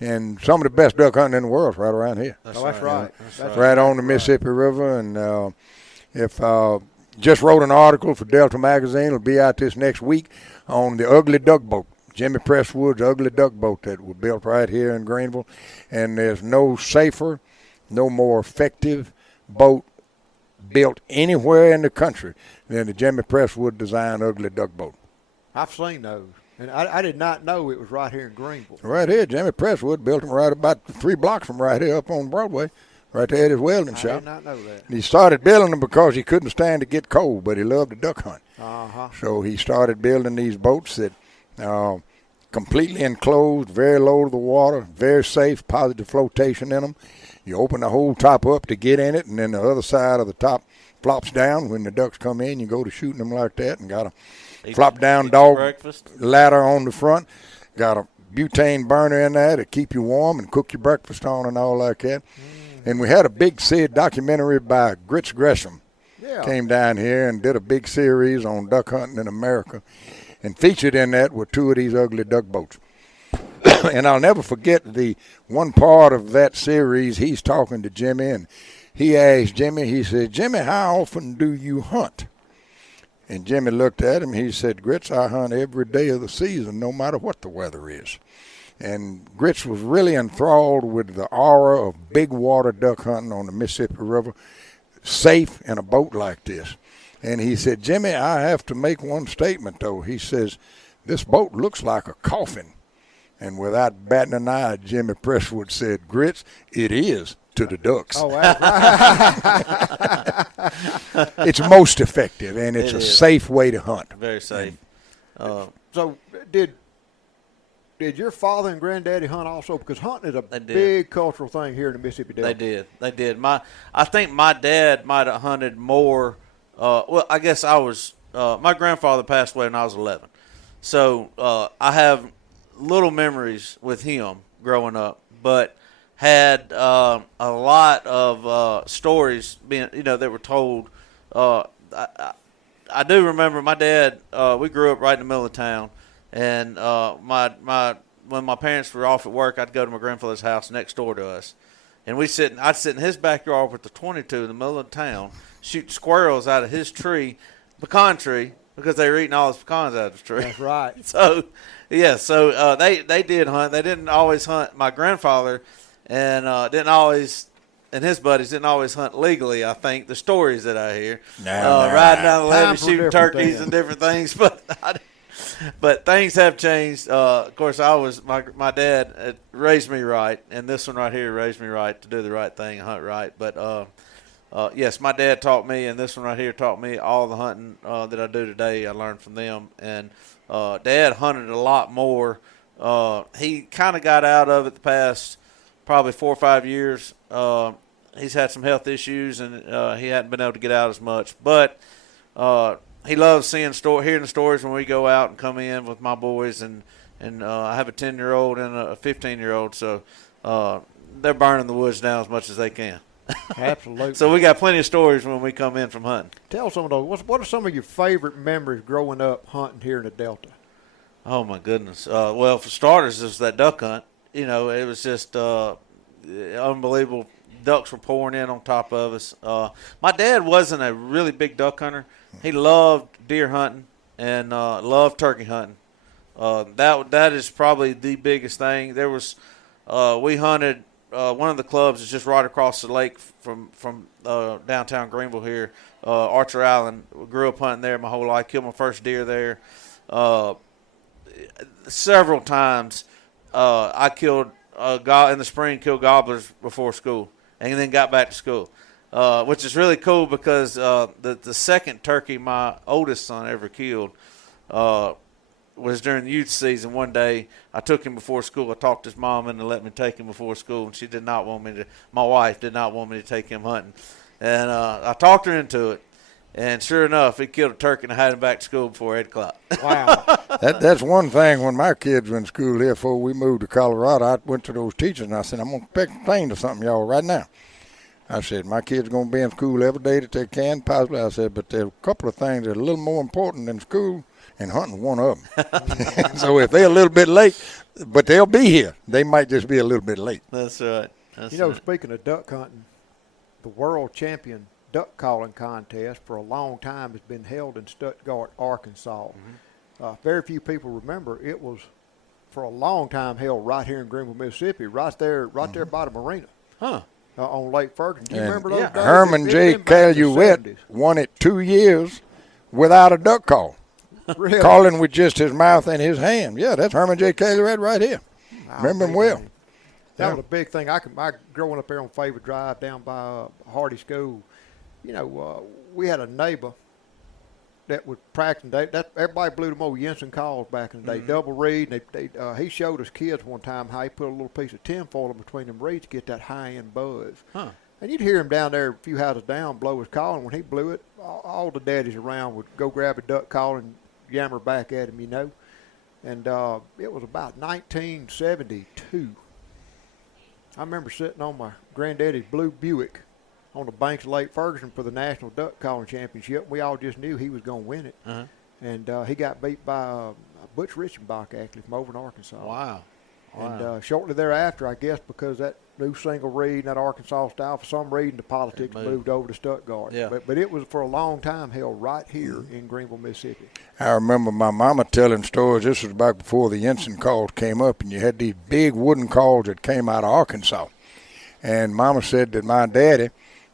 and some of the best duck hunting in the world is right around here. That's right. That's right on the Mississippi River. And just wrote an article for Delta Magazine. It'll be out this next week on the ugly duck boat, Jimmy Presswood's ugly duck boat that was built right here in Greenville. And there's no safer, no more effective boat built anywhere in the country than the Jimmy Presswood designed ugly duck boat. I've seen those. And I did not know it was right here in Greenville. Right here, Jimmy Presswood built them right about 3 blocks from right here up on Broadway, right there at his welding I shop. did not know that. He started building them because he couldn't stand to get cold, but he loved to duck hunt. Uh-huh. So he started building these boats that completely enclosed, very low to the water, very safe, positive flotation in them. You open the whole top up to get in it, and then the other side of the top flops down. When the ducks come in, you go to shooting them like that, and got a flop-down dog ladder on the front. Got a butane burner in there to keep you warm and cook your breakfast on and all like that. And we had a big documentary by Grits Gresham. Yeah. Came down here and did a big series on duck hunting in America. And featured in that were 2 of these ugly duck boats. And I'll never forget the one part of that series. He's talking to Jimmy, and he asked Jimmy, he said, "Jimmy, how often do you hunt?" And Jimmy looked at him. He said, "Grits, I hunt every day of the season, no matter what the weather is." And Grits was really enthralled with the aura of big water duck hunting on the Mississippi River, safe in a boat like this. And he said, "Jimmy, I have to make one statement, though." He says, "This boat looks like a coffin." And without batting an eye, Jimmy Presswood said, "Grits, it is to the ducks." Oh, that's right. It's most effective, and it's a safe way to hunt. Very safe. So did your father and granddaddy hunt also? Because hunting is a They did. big cultural thing here in the Mississippi Delta. They did. I think my dad might have hunted more. Well, I guess I was. My grandfather passed away when I was 11, so I have little memories with him growing up, but had a lot of stories being, that were told. I do remember my dad. We grew up right in the middle of town, and when my parents were off at work, I'd go to my grandfather's house next door to us, and I'd sit in his backyard with the .22 in the middle of town, shoot squirrels out of his pecan tree, because they were eating all his pecans out of the tree. That's right. So, yeah, they did hunt. They didn't always hunt. My grandfather and his buddies didn't always hunt legally, I think, the stories that I hear. Riding down the levee, shooting turkeys and different things. But things have changed. Of course, my dad raised me right, and this one right here raised me right to do the right thing and hunt right. But, yes, my dad taught me, and this one right here taught me all the hunting that I do today. I learned from them. And Dad hunted a lot more. He kind of got out of it the past probably 4 or 5 years. He's had some health issues, and he hadn't been able to get out as much. But he loves hearing the stories when we go out and come in with my boys. And I have a 10-year-old and a 15-year-old, so they're burning the woods down as much as they can. Absolutely. So we got plenty of stories when we come in from hunting. Tell some of those. What are some of your favorite memories growing up hunting here in the Delta? Oh, my goodness. Well, for starters, it was that duck hunt. It was just unbelievable. Ducks were pouring in on top of us. My dad wasn't a really big duck hunter. He loved deer hunting and loved turkey hunting. That is probably the biggest thing. There was we hunted. One of the clubs is just right across the lake from downtown Greenville here, Archer Island. Grew up hunting there my whole life. Killed my first deer there. Several times I killed in the spring, killed gobblers before school, and then got back to school, which is really cool because the second turkey my oldest son ever killed was during the youth season. One day I took him before school. I talked his mom into letting me take him before school, and she did not want me to. My wife did not want me to take him hunting, and I talked her into it. And sure enough, he killed a turkey, and I had him back to school before 8 o'clock. Wow. That's one thing. When my kids were in school here before we moved to Colorado, I went to those teachers and I said, "I'm going to explain to something, y'all, right now." I said, "My kids are going to be in school every day that they can, possibly." I said, "But there are a couple of things that are a little more important than school, and hunting one of them." So if they're a little bit late, but they'll be here, they might just be a little bit late. That's right. Speaking of duck hunting, the world champion duck calling contest for a long time has been held in Stuttgart, Arkansas. Mm-hmm. Very few people remember it was for a long time held right here in Greenville, Mississippi, right there by the marina. Huh. On Lake Ferguson. Do you remember those days? Herman J. Caluette won it 2 years without a duck call. Really? Calling with just his mouth and his hand. Yeah, that's Herman J. Caluette right here. Remember him well. That was a big thing. I growing up there on Favor Drive down by Hardy School, we had a neighbor that would practice. Everybody blew them old Jensen calls back in the day, double reed. And he showed us kids one time how he put a little piece of tinfoil in between them reeds to get that high-end buzz. Huh. And you'd hear him down there a few houses down blow his call, and when he blew it, all the daddies around would go grab a duck call and yammer back at him, And it was about 1972. I remember sitting on my granddaddy's blue Buick on the banks of Lake Ferguson for the National Duck Calling Championship. We all just knew he was going to win it. Uh-huh. And he got beat by Butch Richenbach, actually, from over in Arkansas. Wow. And shortly thereafter, I guess because that new single reed and that Arkansas style, for some reason, the politics moved over to Stuttgart. Yeah. But it was for a long time held right here in Greenville, Mississippi. I remember my mama telling stories. This was back before the Jensen calls came up, and you had these big wooden calls that came out of Arkansas. And mama said that my daddy,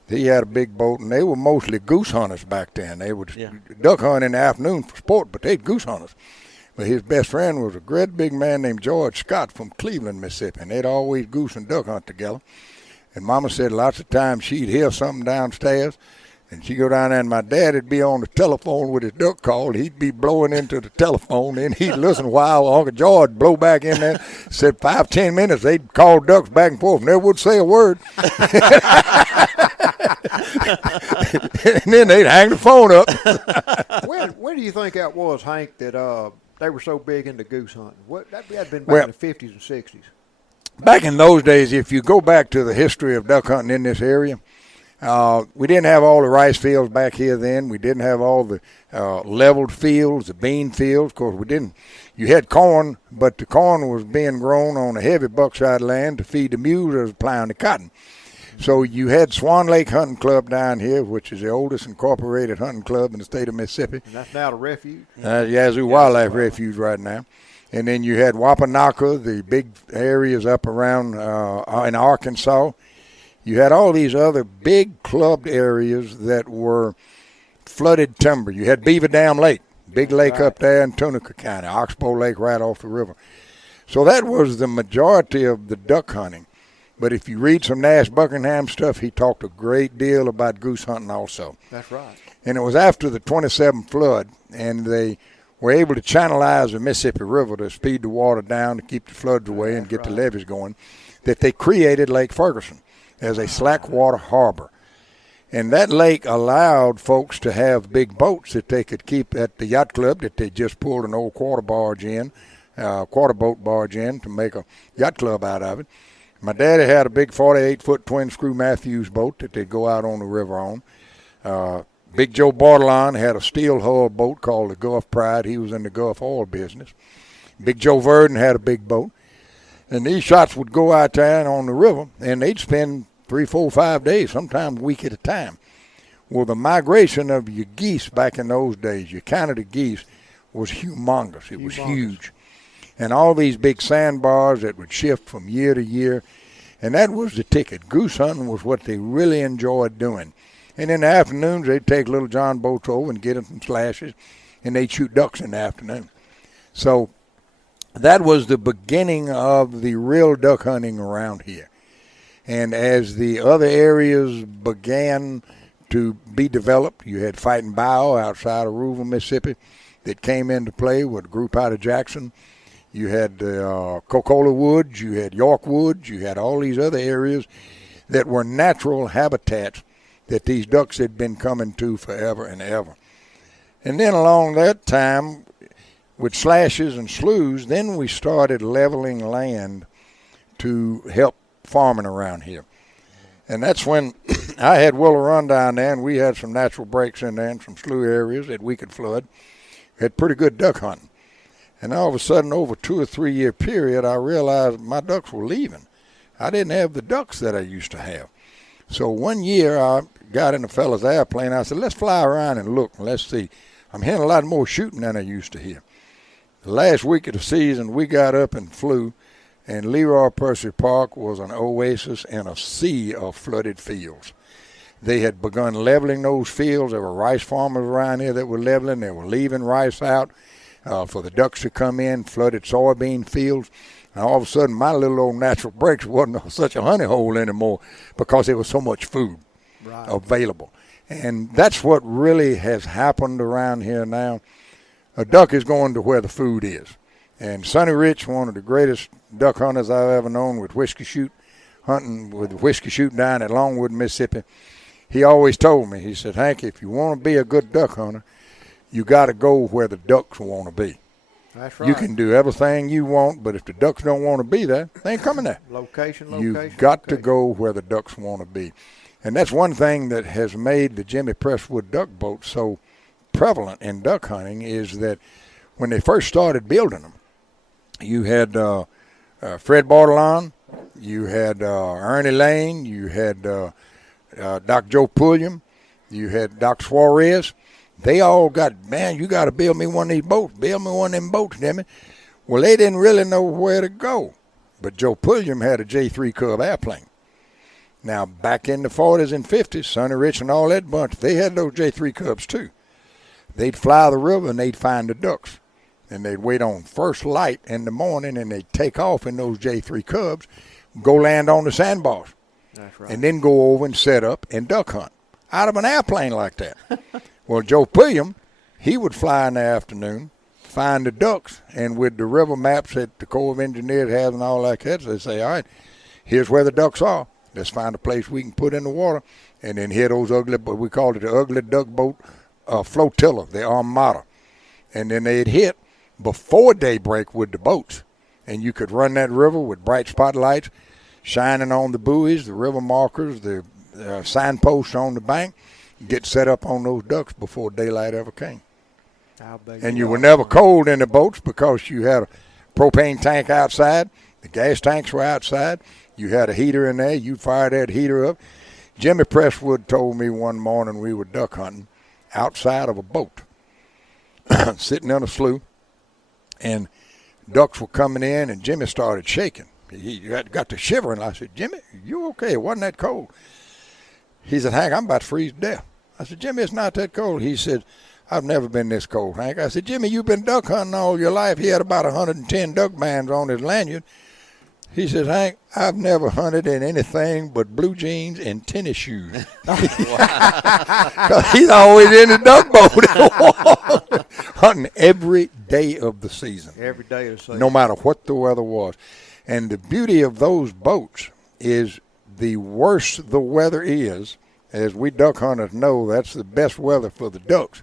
he had a big boat, and they were mostly goose hunters back then. They would duck hunt in the afternoon for sport, but they'd goose hunters. But his best friend was a great big man named George Scott from Cleveland, Mississippi, and they'd always goose and duck hunt together. And mama said lots of times she'd hear something downstairs, and she'd go down there, and my dad would be on the telephone with his duck call. He'd be blowing into the telephone, and he'd listen while Uncle George blow back in there. Said 5-10 minutes, they'd call ducks back and forth, never would say a word. And then they'd hang the phone up. When do you think that was, Hank, that they were so big into goose hunting? That had been back in the 50s and 60s. Back in those days, if you go back to the history of duck hunting in this area, we didn't have all the rice fields back here then. We didn't have all the leveled fields, the bean fields. Of course, we didn't. You had corn, but the corn was being grown on a heavy buckshot land to feed the mules that was plowing the cotton. So you had Swan Lake Hunting Club down here, which is the oldest incorporated hunting club in the state of Mississippi. And that's now the refuge? Yazoo Wildlife Refuge right now. And then you had Wapanaka, the big areas up around in Arkansas. You had all these other big clubbed areas that were flooded timber. You had Beaver Dam Lake, big lake up there in Tunica County, Oxbow Lake right off the river. So that was the majority of the duck hunting. But if you read some Nash Buckingham stuff, he talked a great deal about goose hunting also. That's right. And it was after the 27 flood, and they were able to channelize the Mississippi River to speed the water down to keep the floods away and get the levees going, that they created Lake Ferguson as a slack water harbor. And that lake allowed folks to have big boats that they could keep at the yacht club that they just pulled an old quarter boat barge in to make a yacht club out of it. My daddy had a big 48-foot twin-screw Matthews boat that they'd go out on the river on. Big Joe Bartolon had a steel hull boat called the Gulf Pride. He was in the Gulf oil business. Big Joe Verdon had a big boat. And these shots would go out there on the river, and they'd spend 3, 4, 5 days, sometimes a week at a time. Well, the migration of your geese back in those days, your Canada geese, was humongous. It was huge. And all these big sandbars that would shift from year to year. And that was the ticket. Goose hunting was what they really enjoyed doing. And in the afternoons, they'd take little John boats over and get them some slashes, and they'd shoot ducks in the afternoon. So that was the beginning of the real duck hunting around here. And as the other areas began to be developed, you had Fighting Bow outside of Rouville, Mississippi, that came into play with a group out of Jackson. You had Cocola Woods, you had York Woods, you had all these other areas that were natural habitats that these ducks had been coming to forever and ever. And then along that time, with slashes and sloughs, then we started leveling land to help farming around here. And that's when I had Willow Run down there, and we had some natural breaks in there and some slough areas that we could flood. We had pretty good duck hunting. And all of a sudden, over a 2 or 3 year period, I realized my ducks were leaving. I didn't have the ducks that I used to have. So one year, I got in a fella's airplane. I said, let's fly around and look, and let's see. I'm hearing a lot more shooting than I used to hear. The last week of the season, we got up and flew, and Leroy Percy Park was an oasis in a sea of flooded fields. They had begun leveling those fields. There were rice farmers around here that were leveling. They were leaving rice out for the ducks to come in, flooded soybean fields. And all of a sudden, my little old natural breaks wasn't such a honey hole anymore because there was so much food available. And that's what really has happened around here now. A duck is going to where the food is. And Sonny Rich, one of the greatest duck hunters I've ever known with whiskey shoot, hunting with the whiskey shoot down at Longwood, Mississippi, he always told me, he said, Hank, if you want to be a good duck hunter, you got to go where the ducks want to be. That's right. You can do everything you want, but if the ducks don't want to be there, they ain't coming there. Location. You've got to go where the ducks want to be. And that's one thing that has made the Jimmy Presswood duck boat so prevalent in duck hunting is that when they first started building them, you had Fred Bartolon, you had Ernie Lane, you had Doc Joe Pulliam, you had Doc Suarez. They all got, man, you got to build me one of these boats. Build me one of them boats, Jimmy. Well, they didn't really know where to go. But Joe Pulliam had a J3 Cub airplane. Now, back in the 40s and 50s, Sonny Rich and all that bunch, they had those J3 Cubs too. They'd fly the river and they'd find the ducks. And they'd wait on first light in the morning and they'd take off in those J3 Cubs, go land on the sandbars. That's right. And then go over and set up and duck hunt out of an airplane like that. Well, Joe Pulliam, he would fly in the afternoon, find the ducks, and with the river maps that the Corps of Engineers has and all like that, they say, all right, here's where the ducks are. Let's find a place we can put in the water, and then hit those ugly, we called it the ugly duck boat flotilla, the armada. And then they'd hit before daybreak with the boats. And you could run that river with bright spotlights shining on the buoys, the river markers, the signposts on the bank, get set up on those ducks before daylight ever came. And you were never cold in the boats because you had a propane tank outside. The gas tanks were outside. You had a heater in there. You fired that heater up. Jimmy Presswood told me one morning we were duck hunting outside of a boat, sitting on a slough, and ducks were coming in, and Jimmy started shaking. He got to shivering. I said, Jimmy, you okay? It wasn't that cold. He said, Hank, I'm about to freeze to death. I said, Jimmy, it's not that cold. He said, I've never been this cold, Hank. I said, Jimmy, you've been duck hunting all your life. He had about 110 duck bands on his lanyard. He says, Hank, I've never hunted in anything but blue jeans and tennis shoes. Because he's always in the duck boat. Hunting every day of the season. Every day of the season. No matter what the weather was. And the beauty of those boats is the worse the weather is, as we duck hunters know, that's the best weather for the ducks.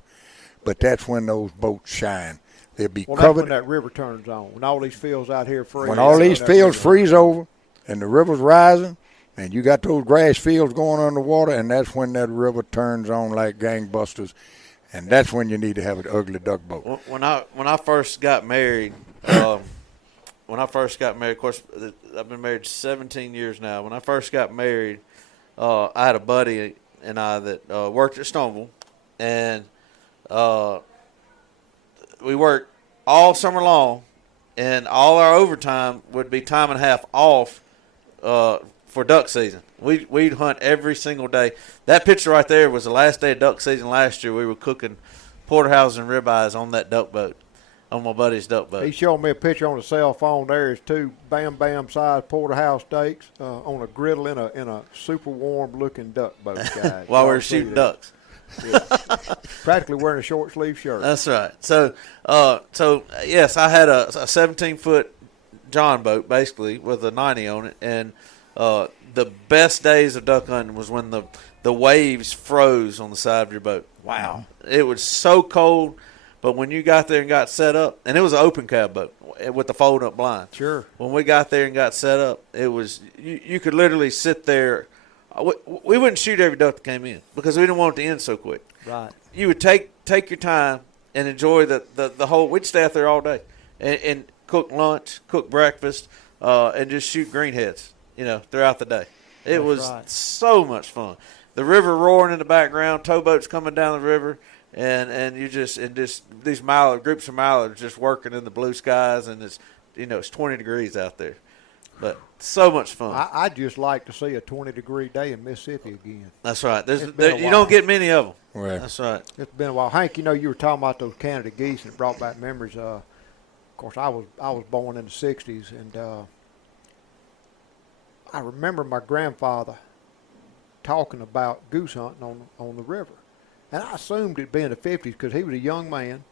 But that's when those boats shine. They'll be covered. That's when that river turns on. When all these fields out here freeze. When all these fields freeze over and the river's rising and you got those grass fields going underwater, and that's when that river turns on like gangbusters. And that's when you need to have an ugly duck boat. When I first got married, of course, I've been married 17 years now. When I first got married, I had a buddy and I that worked at Stoneville, and we worked all summer long, and all our overtime would be time and a half off for duck season. We'd hunt every single day. That picture right there was the last day of duck season last year. We were cooking porterhouse and ribeyes on that duck boat, on my buddy's duck boat. He showed me a picture on the cell phone. There's two bam size porterhouse steaks on a griddle in a super warm looking duck boat, guys. While we were shooting ducks. Yeah. Practically wearing a short sleeve shirt. That's right. So yes, I had a 17-foot John boat basically with a 90 on it, and the best days of duck hunting was when the waves froze on the side of your boat. Wow, it was so cold, but when you got there and got set up, and it was an open cab boat with the fold up blind. Sure. When we got there and got set up, it was you could literally sit there. We wouldn't shoot every duck that came in because we didn't want it to end so quick. Right. You would take your time and enjoy the whole. We'd stay out there all day and cook lunch, cook breakfast, and just shoot greenheads, throughout the day. It was so much fun. The river roaring in the background, towboats coming down the river, and these groups of mallards just working in the blue skies, and it's 20 degrees out there. But so much fun. I'd just like to see a 20-degree day in Mississippi again. That's right. You don't get many of them. Right. That's right. It's been a while. Hank, you were talking about those Canada geese, and it brought back memories. course, I was born in the '60s, and I remember my grandfather talking about goose hunting on the river, and I assumed it'd be in the '50s because he was a young man.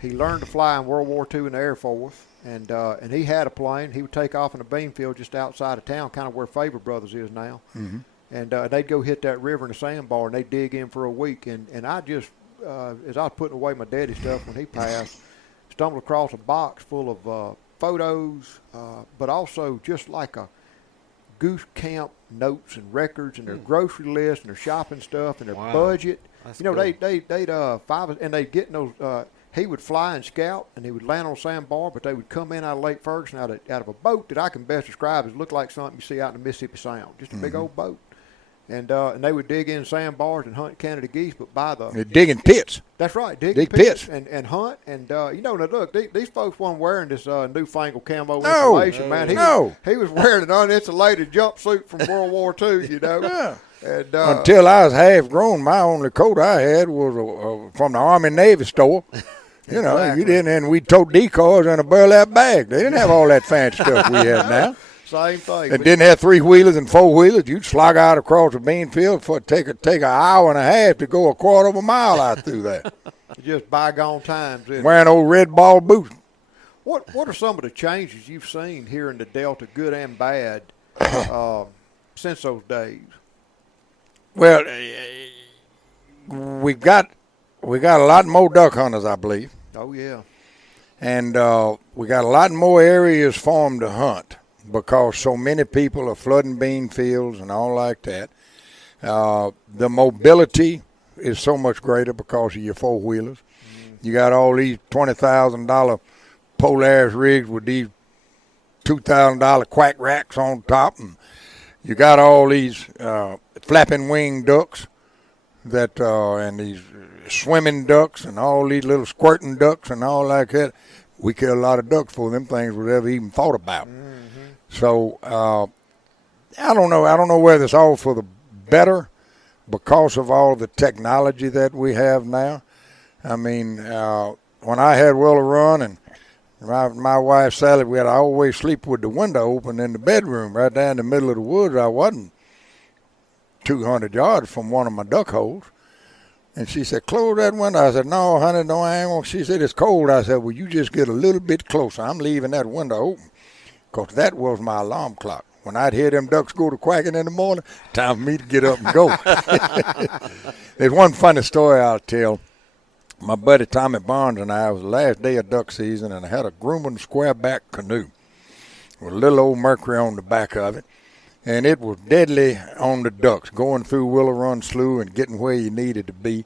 He learned to fly in World War II in the Air Force, and he had a plane. He would take off in a bean field just outside of town, kind of where Favor Brothers is now. Mm-hmm. And they'd go hit that river in a sandbar, and they'd dig in for a week. And I just, as I was putting away my daddy's stuff when he passed, stumbled across a box full of photos, but also just like a goose camp notes and records and their grocery list and their shopping stuff and their budget. That's you know, cool. they'd get in those. He would fly and scout, and he would land on a sandbar, but they would come in out of Lake Ferguson out of a boat that I can best describe as looked like something you see out in the Mississippi Sound, just a big old boat. And they would dig in sandbars and hunt Canada geese, but by the They're digging pits. that's right, Dig dig pits. and hunt. And you know, now look, these folks weren't wearing this newfangled camo No, information, man. He was wearing an uninsulated jumpsuit from World War II, you know. Yeah. And, Until I was half grown, my only coat I had was from the Army Navy store. You know, Exactly. you didn't, and we tote decoys in a burlap bag. They didn't have all that fancy stuff we have now. same thing. It but- didn't have 3-wheelers and 4-wheelers. You'd slog out across the bean field for take an hour and a half to go a quarter of a mile out through that. Just bygone times. Wearing old red ball boots. What are some of the changes you've seen here in the Delta, good and bad, since those days? Well, we got a lot more duck hunters, I believe. Oh yeah. And we got a lot more areas for them to hunt because so many people are flooding bean fields and all like that. The mobility is so much greater because of your four-wheelers. You got all these $20,000 Polaris rigs with these $2,000 quack racks on top, and you got all these flapping wing ducks that and these swimming ducks and all these little squirting ducks and all like that. We kill a lot of ducks before them things was ever even thought about. Mm-hmm. So I don't know. I don't know whether it's all for the better because of all the technology that we have now. I mean, when I had Willow Run and my wife Sally, we'd always sleep with the window open in the bedroom right down in the middle of the woods. I wasn't 200 yards from one of my duck holes. And she said, close that window. I said, no, honey, no, I ain't gonna. She said, it's cold. I said, well, you just get a little bit closer. I'm leaving that window open because that was my alarm clock. When I'd hear them ducks go to quacking in the morning, time for me to get up and go. There's one funny story I'll tell. My buddy Tommy Barnes and I, it was the last day of duck season, and I had a Grumman square-back canoe with a little old Mercury on the back of it. And it was deadly on the ducks, going through Willow Run Slough and getting where you needed to be.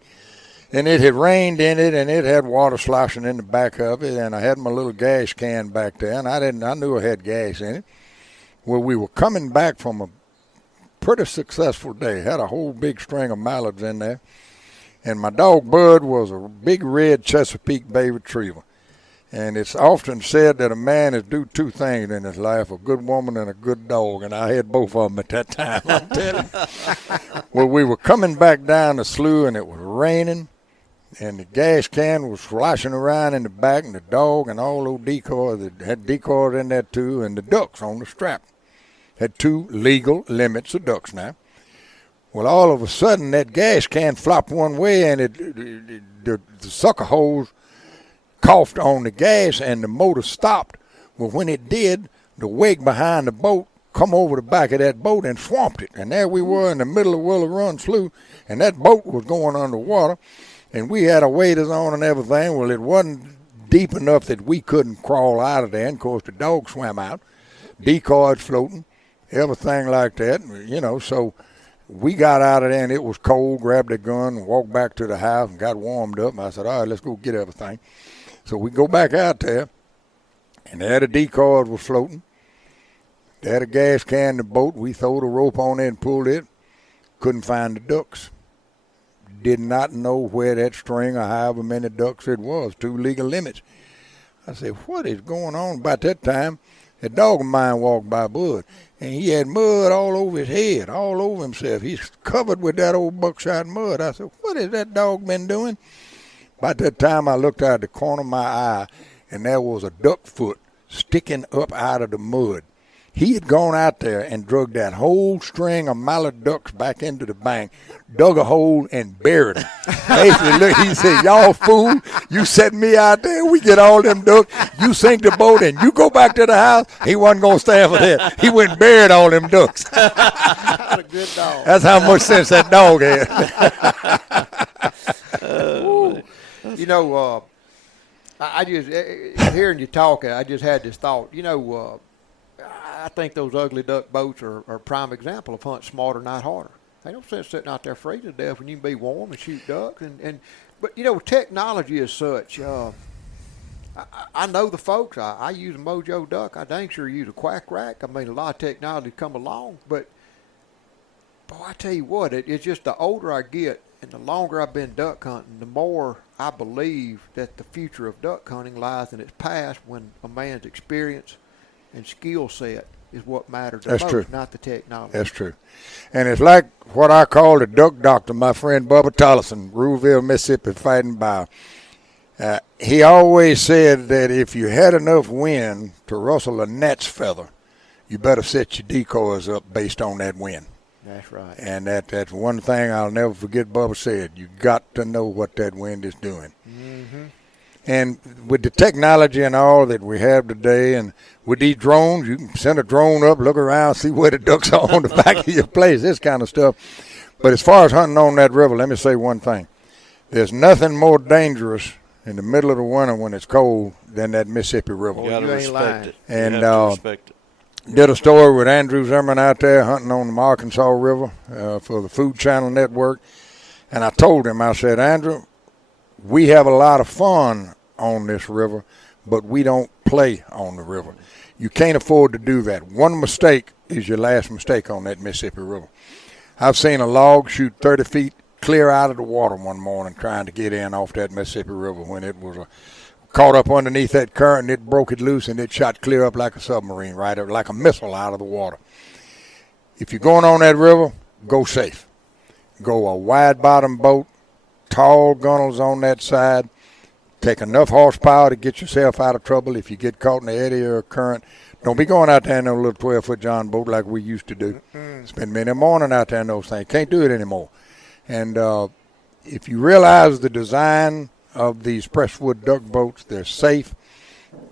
And it had rained in it, and it had water sloshing in the back of it, and I had my little gas can back there, and I knew I had gas in it. Well, we were coming back from a pretty successful day, had a whole big string of mallards in there, and my dog Bud was a big red Chesapeake Bay Retriever. And it's often said that a man is due two things in his life, a good woman and a good dog. And I had both of them at that time, I'm telling you. Well, we were coming back down the slough, and it was raining, and the gas can was sloshing around in the back, and the dog and all those decoys, that had decoys in there too, and the ducks on the strap. Had 2 legal limits of ducks now. Well, all of a sudden, that gas can flopped one way, and the sucker hose coughed on the gas and the motor stopped. Well, when it did, the wake behind the boat come over the back of that boat and swamped it. And there we were in the middle of Willow Run Slough, and that boat was going underwater, and we had our waders on and everything. Well, it wasn't deep enough that we couldn't crawl out of there, and of course the dog swam out, decoys floating, everything like that, you know. So we got out of there, and it was cold, grabbed a gun, walked back to the house and got warmed up. And I said, all right, let's go get everything. So we go back out there, and there the decoys were floating. There the gas can in the boat. We threw the rope on it and pulled it. Couldn't find the ducks. Did not know where that string or however many ducks it was. 2 legal limits. I said, what is going on? About that time, a dog of mine walked by Bud, and he had mud all over his head, all over himself. He's covered with that old buckshot mud. I said, what has that dog been doing? By that time, I looked out the corner of my eye, and there was a duck foot sticking up out of the mud. He had gone out there and drug that whole string of mallard ducks back into the bank, dug a hole, and buried them. Basically, look, he said, y'all fool, you set me out there, we get all them ducks, you sink the boat, and you go back to the house. He wasn't going to stand for that. He went and buried all them ducks. What a good dog. That's how much sense that dog had. You know, I just, hearing you talking, I just had this thought. You know, I think those ugly duck boats are a prime example of hunt smarter, not harder. They don't sense sitting out there freezing to death when you can be warm and shoot ducks. But, you know, technology is such. I know the folks. I use a Mojo duck. I dang sure use a quack rack. I mean, a lot of technology come along. But, boy, I tell you what, it's just the older I get and the longer I've been duck hunting, the more I believe that the future of duck hunting lies in its past when a man's experience and skill set is what matters the That's most, true. not the technology. That's true. And it's like what I call the duck doctor, my friend Bubba Tollison, Ruleville, Mississippi, fighting by. He always said that if you had enough wind to rustle a gnat's feather, you better set your decoys up based on that wind. That's right. And that's one thing I'll never forget Bubba said. You got to know what that wind is doing. Mm-hmm. And with the technology and all that we have today, and with these drones, you can send a drone up, look around, see where the ducks are on the back of your place, this kind of stuff. But as far as hunting on that river, let me say one thing. There's nothing more dangerous in the middle of the winter when it's cold than that Mississippi River. You got to you ain't respect lying. it. And, you have to respect it. Did a story with Andrew Zimmerman out there hunting on the Arkansas River for the Food Channel Network. And I told him, I said, Andrew, we have a lot of fun on this river, but we don't play on the river. You can't afford to do that. One mistake is your last mistake on that Mississippi River. I've seen a log shoot 30 feet clear out of the water one morning trying to get in off that Mississippi River when it was caught up underneath that current, and it broke it loose, and it shot clear up like a submarine, right, or like a missile out of the water. If you're going on that river, go safe. Go a wide-bottom boat, tall gunnels on that side. Take enough horsepower to get yourself out of trouble if you get caught in the eddy or a current. Don't be going out there in a little 12-foot John boat like we used to do. Spend many a morning out there in those things. Can't do it anymore. And if you realize the design of these Presswood duck boats, they're safe.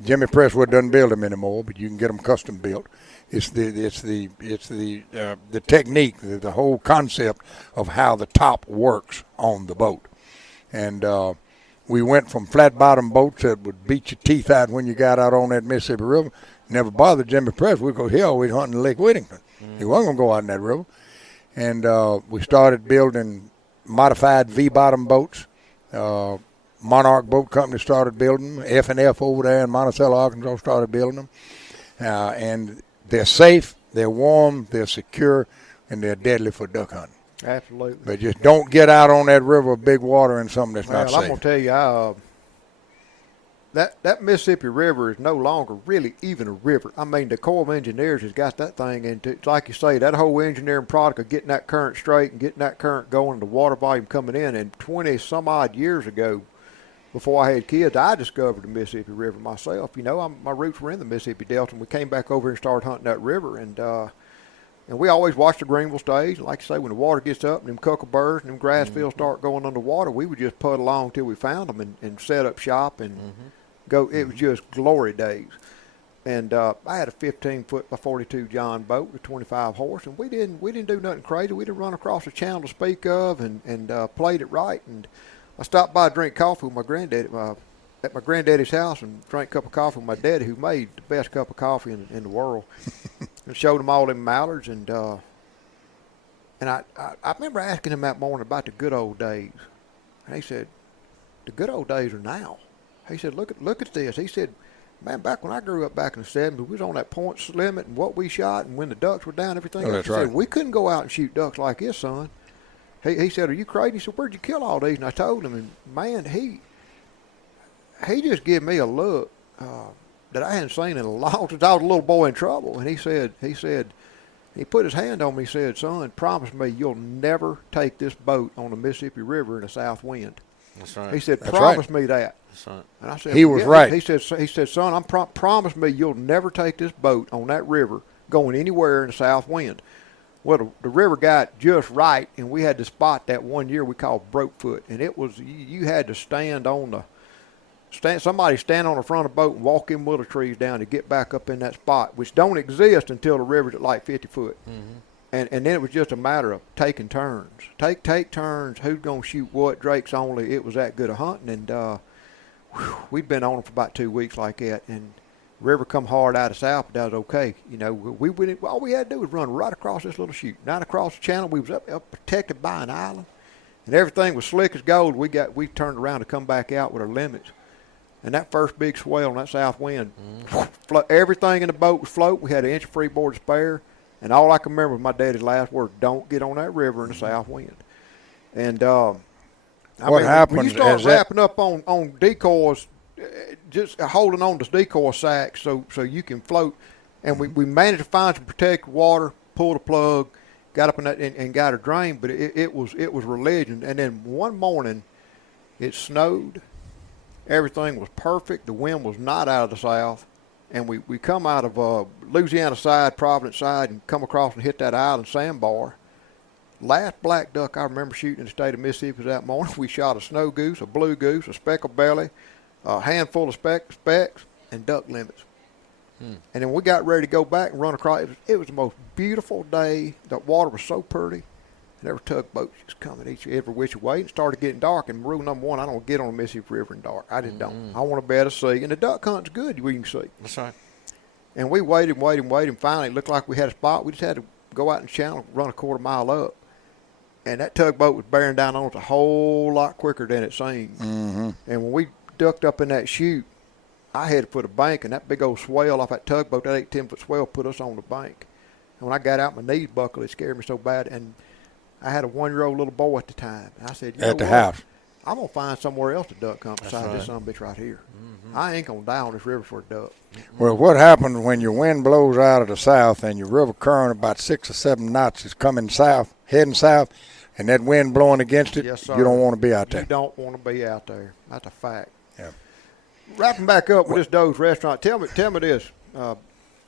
Jimmy Presswood doesn't build them anymore, but you can get them custom built. It's the technique, the whole concept of how the top works on the boat. And we went from flat bottom boats that would beat your teeth out when you got out on that Mississippi River. Never bothered Jimmy Presswood because he always hunting Lake Whittington. He wasn't going to go out in that river. And we started building modified V-bottom boats. Monarch Boat Company started building them. F&F over there in Monticello, Arkansas started building them. And they're safe, they're warm, they're secure, and they're deadly for duck hunting. Absolutely. But just don't get out on that river of big water in something that's not Well, I'm safe. going to tell you, that Mississippi River is no longer really even a river. I mean, the Corps of Engineers has got that thing into, it's like you say, that whole engineering product of getting that current straight and getting that current going and the water volume coming in. And 20-some-odd years ago, before I had kids, I discovered the Mississippi River myself. You know, my roots were in the Mississippi Delta, and we came back over and started hunting that river. And we always watched the Greenville stage. Like you say, when the water gets up and them cuckleburrs and them grass fields start going underwater, we would just putt along till we found them and set up shop and go. It was just glory days. And I had a 15-foot by 42 John boat with 25 horse, and we didn't do nothing crazy. We didn't run across a channel to speak of, and played it right. And I stopped by to drink coffee with my granddaddy at my granddaddy's house and drank a cup of coffee with my daddy, who made the best cup of coffee in the world, and showed him all them mallards. And I remember asking him that morning about the good old days, and he said, "The good old days are now." He said, "Look at this." He said, "Man, back when I grew up back in the 70s, we was on that points limit and what we shot and when the ducks were down, everything." Oh, that's He right. said, "We couldn't go out and shoot ducks like this, son." He said, "Are you crazy?" He said, "Where'd you kill all these?" And I told him, and man, he just gave me a look that I hadn't seen in a long, since I was a little boy in trouble. And he said, he put his hand on me, said, "Son, promise me you'll never take this boat on the Mississippi River in a south wind." That's right. He said, That's promise right. me that. That's right. And I said, He was yeah. right. He said, son, promise me you'll never take this boat on that river going anywhere in the south wind. Well, the river got just right, and we had to spot that one year we called Brokefoot, and it was you had to somebody stand on the front of the boat and walk in willow trees down to get back up in that spot, which don't exist until the river's at like 50 foot. Mm-hmm. And then it was just a matter of taking turns. Take turns, who's going to shoot what, Drake's only. It was that good of hunting, and we'd been on it for about 2 weeks like that, and river come hard out of south, but that was okay. You know, we went, all we had to do was run right across this little chute. Not across the channel. We was up protected by an island, and everything was slick as gold. We turned around to come back out with our limits. And that first big swell on that south wind, everything in the boat was floating. We had an inch of freeboard to spare. And all I can remember was my daddy's last words, don't get on that river in the south wind. And What happens when you start is that- wrapping up on decoys, just holding on to decoy sacks so you can float. And we managed to find some protected water, pulled the plug, got up in that and got a drain. But it was religion. And then one morning, it snowed. Everything was perfect. The wind was not out of the south. And we come out of Louisiana side, Providence side, and come across and hit that island sandbar. Last black duck I remember shooting in the state of Mississippi was that morning. We shot a snow goose, a blue goose, a speckled belly, a handful of specks, and duck limits. And then we got ready to go back and run across. It was the most beautiful day. The water was so pretty. And there were tugboats just coming every which way. It started getting dark. And rule number one, I don't get on the Mississippi River in dark. I just don't. I want to be able to see. And the duck hunt's good. We can see. That's right. And we waited. Finally, it looked like we had a spot. We just had to go out in the channel, run a quarter mile up. And that tugboat was bearing down on us a whole lot quicker than it seemed. Mm-hmm. And when we ducked up in that chute, I headed for the bank, and that big old swell off that tugboat, that 8-10 foot swell, put us on the bank. And when I got out, my knees buckled. It scared me so bad. And I had a 1-year-old little boy at the time. And I said, At the house. I'm going to find somewhere else to duck hunt besides right. this son of a bitch right here. I ain't going to die on this river for a duck. Well, what happens when your wind blows out of the south and your river current about 6 or 7 knots is coming south, heading south, and that wind blowing against it, Yes, sir. you don't want to be out there. You don't want to be out there. That's a fact. Yeah. Wrapping back up with this Doe's restaurant, tell me this,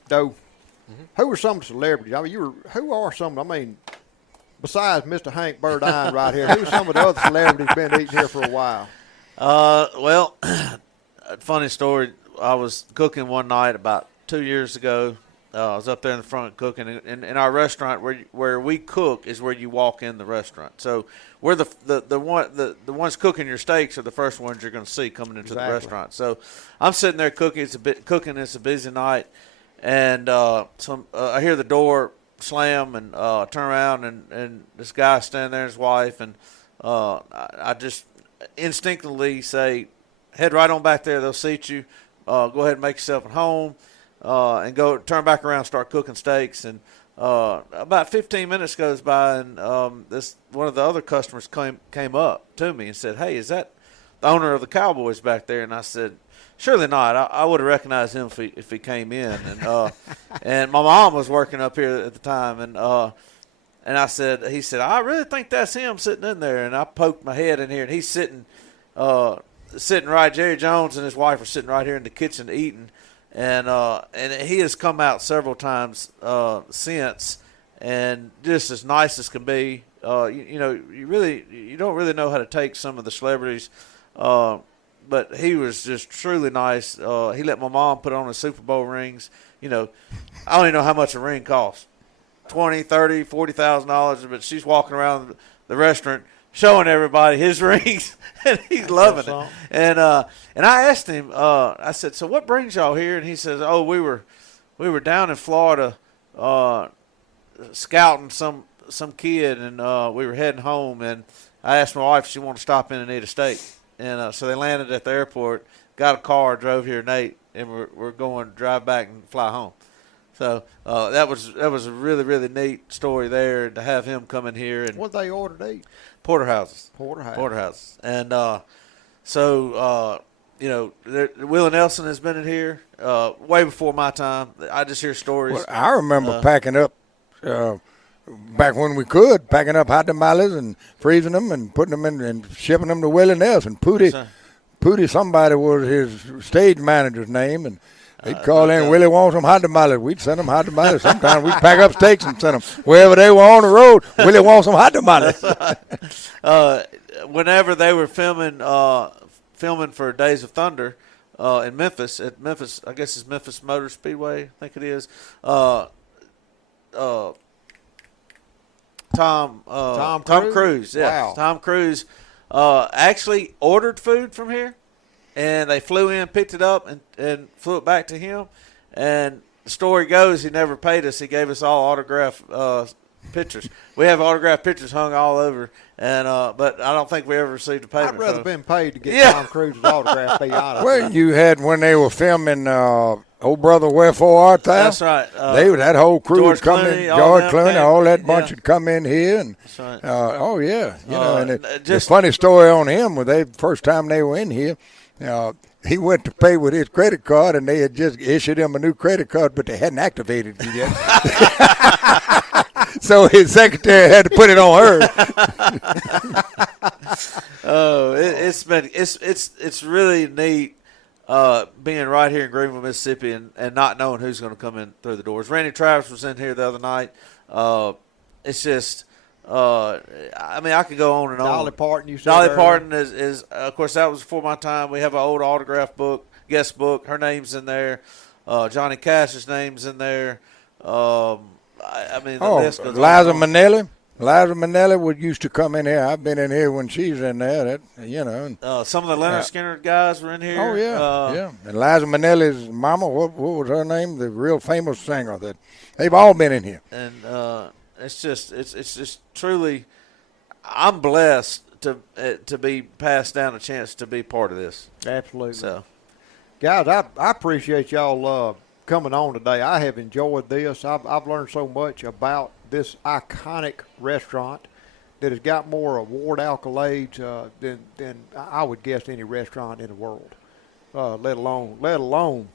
Doe. Who are some of the celebrities? I mean, who are some? I mean, besides Mr. Hank Burdine right here, who's some of the other celebrities been eating here for a while? Well, a funny story. I was cooking one night about 2 years ago. I was up there in the front cooking, and in our restaurant where we cook is where you walk in the restaurant. So we're the ones cooking your steaks are the first ones you're going to see coming into the restaurant. So I'm sitting there cooking. It's a busy night, and I hear the door slam and turn around, and this guy standing there, his wife, and I just instinctively say, head right on back there. They'll seat you. Go ahead and make yourself at home. And go turn back around and start cooking steaks. And about 15 minutes goes by, and this one of the other customers came up to me and said, "Hey, is that the owner of the Cowboys back there?" And I said, "Surely not. I would have recognized him if he came in." And and my mom was working up here at the time, and he said, "I really think that's him sitting in there." And I poked my head in here, and he's sitting right. Jerry Jones and his wife are sitting right here in the kitchen eating. And he has come out several times since, and just as nice as can be. You don't really know how to take some of the celebrities, but he was just truly nice. He let my mom put on his Super Bowl rings. I don't even know how much a ring costs, $20,000, $30,000, $40,000. But she's walking around the restaurant showing everybody his rings, and he's loving it. And I asked him, I said, "So what brings y'all here?" And he says, "Oh, we were down in Florida scouting some kid, and we were heading home. And I asked my wife if she wanted to stop in and eat a steak. And so they landed at the airport, got a car, drove here tonight, and we're going to drive back and fly home." So that was a really, really neat story there to have him come in here. And What they ordered to eat? Porterhouses. And Willie Nelson has been in here way before my time. I just hear stories. Well, I remember packing up back when we could, packing up hot tamales and freezing them and putting them in and shipping them to Willie Ness. And Pooty, somebody was his stage manager's name, and he'd call in, Willie wants some hot tamales. We'd send them hot tamales. Sometimes we'd pack up steaks and send them wherever they were on the road. Willie wants some hot tamales. Whenever they were filming for Days of Thunder in Memphis, I guess it's Memphis Motor Speedway, I think it is. Tom Cruise, yeah. Wow. Tom Cruise actually ordered food from here, and they flew in, picked it up, and flew it back to him. And the story goes he never paid us. He gave us all autographed pictures. We have autographed pictures hung all over, and but I don't think we ever received a payment. I'd rather been paid to get Tom Cruise's autograph, to be honest. Well, you had when they were filming Oh Brother Wherefore Art Thou? That's right. That whole crew George would come Clooney, in. George Clooney, all that bunch yeah. would come in here, and That's right. oh yeah, and the just- funny story on him was first time they were in here. He went to pay with his credit card, and they had just issued him a new credit card, but they hadn't activated it yet. So his secretary had to put it on her. It's really neat being right here in Greenville, Mississippi, and not knowing who's going to come in through the doors. Randy Travis was in here the other night. It's just. I mean, I could go on and on. Dolly Parton, you said Dolly earlier. Parton is of course, that was before my time. We have an old autograph book, guest book. Her name's in there. Johnny Cash's name's in there. I mean, the list goes Liza on. Minnelli. Liza Minnelli used to come in here. I've been in here when she's in there. Some of the Leonard Skinner guys were in here. Oh yeah. And Liza Minnelli's mama, what was her name? The real famous singer. That they've all been in here. And it's just truly, I'm blessed to be passed down a chance to be part of this. Absolutely. So, guys, I appreciate y'all coming on today. I have enjoyed this. I've learned so much about this iconic restaurant that has got more award accolades than I would guess any restaurant in the world, let alone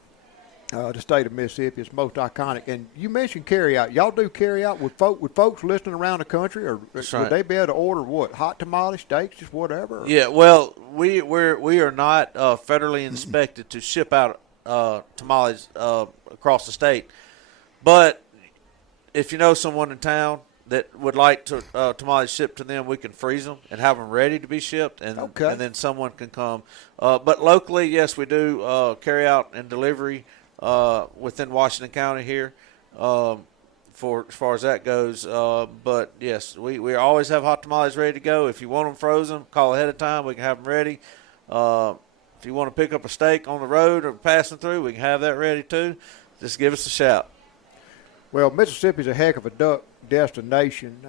the state of Mississippi. It's most iconic. And you mentioned carry out. Y'all do carry out with folks listening around the country, or That's would right. they be able to order what, hot tamales, steaks, just whatever? yeah, well, we are not federally inspected to ship out tamales across the state, but if you know someone in town that would like to tamales shipped to them, we can freeze them and have them ready to be shipped, and then someone can come. But locally, yes, we do carry out and delivery within Washington County here, for as far as that goes. But yes, we always have hot tamales ready to go. If you want them frozen, call ahead of time. We can have them ready. If you want to pick up a steak on the road or passing through, we can have that ready too. Just give us a shout. Well, Mississippi's a heck of a duck destination,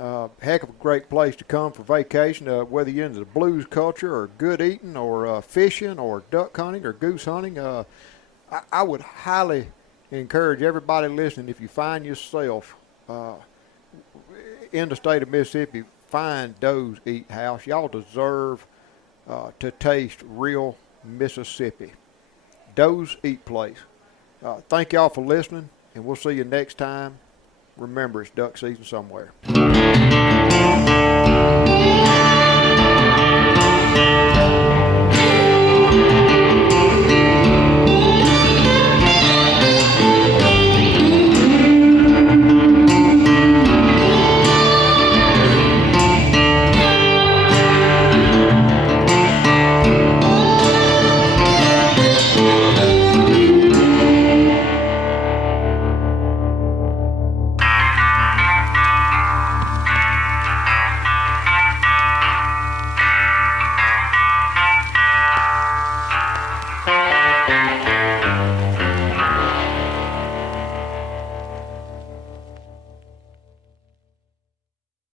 heck of a great place to come for vacation, whether you're into the blues culture or good eating or fishing or duck hunting or goose hunting. I would highly encourage everybody listening, if you find yourself in the state of Mississippi, find Doe's Eat House. Y'all deserve to taste real Mississippi. Doe's Eat Place. Thank y'all for listening, and we'll see you next time. Remember, it's duck season somewhere.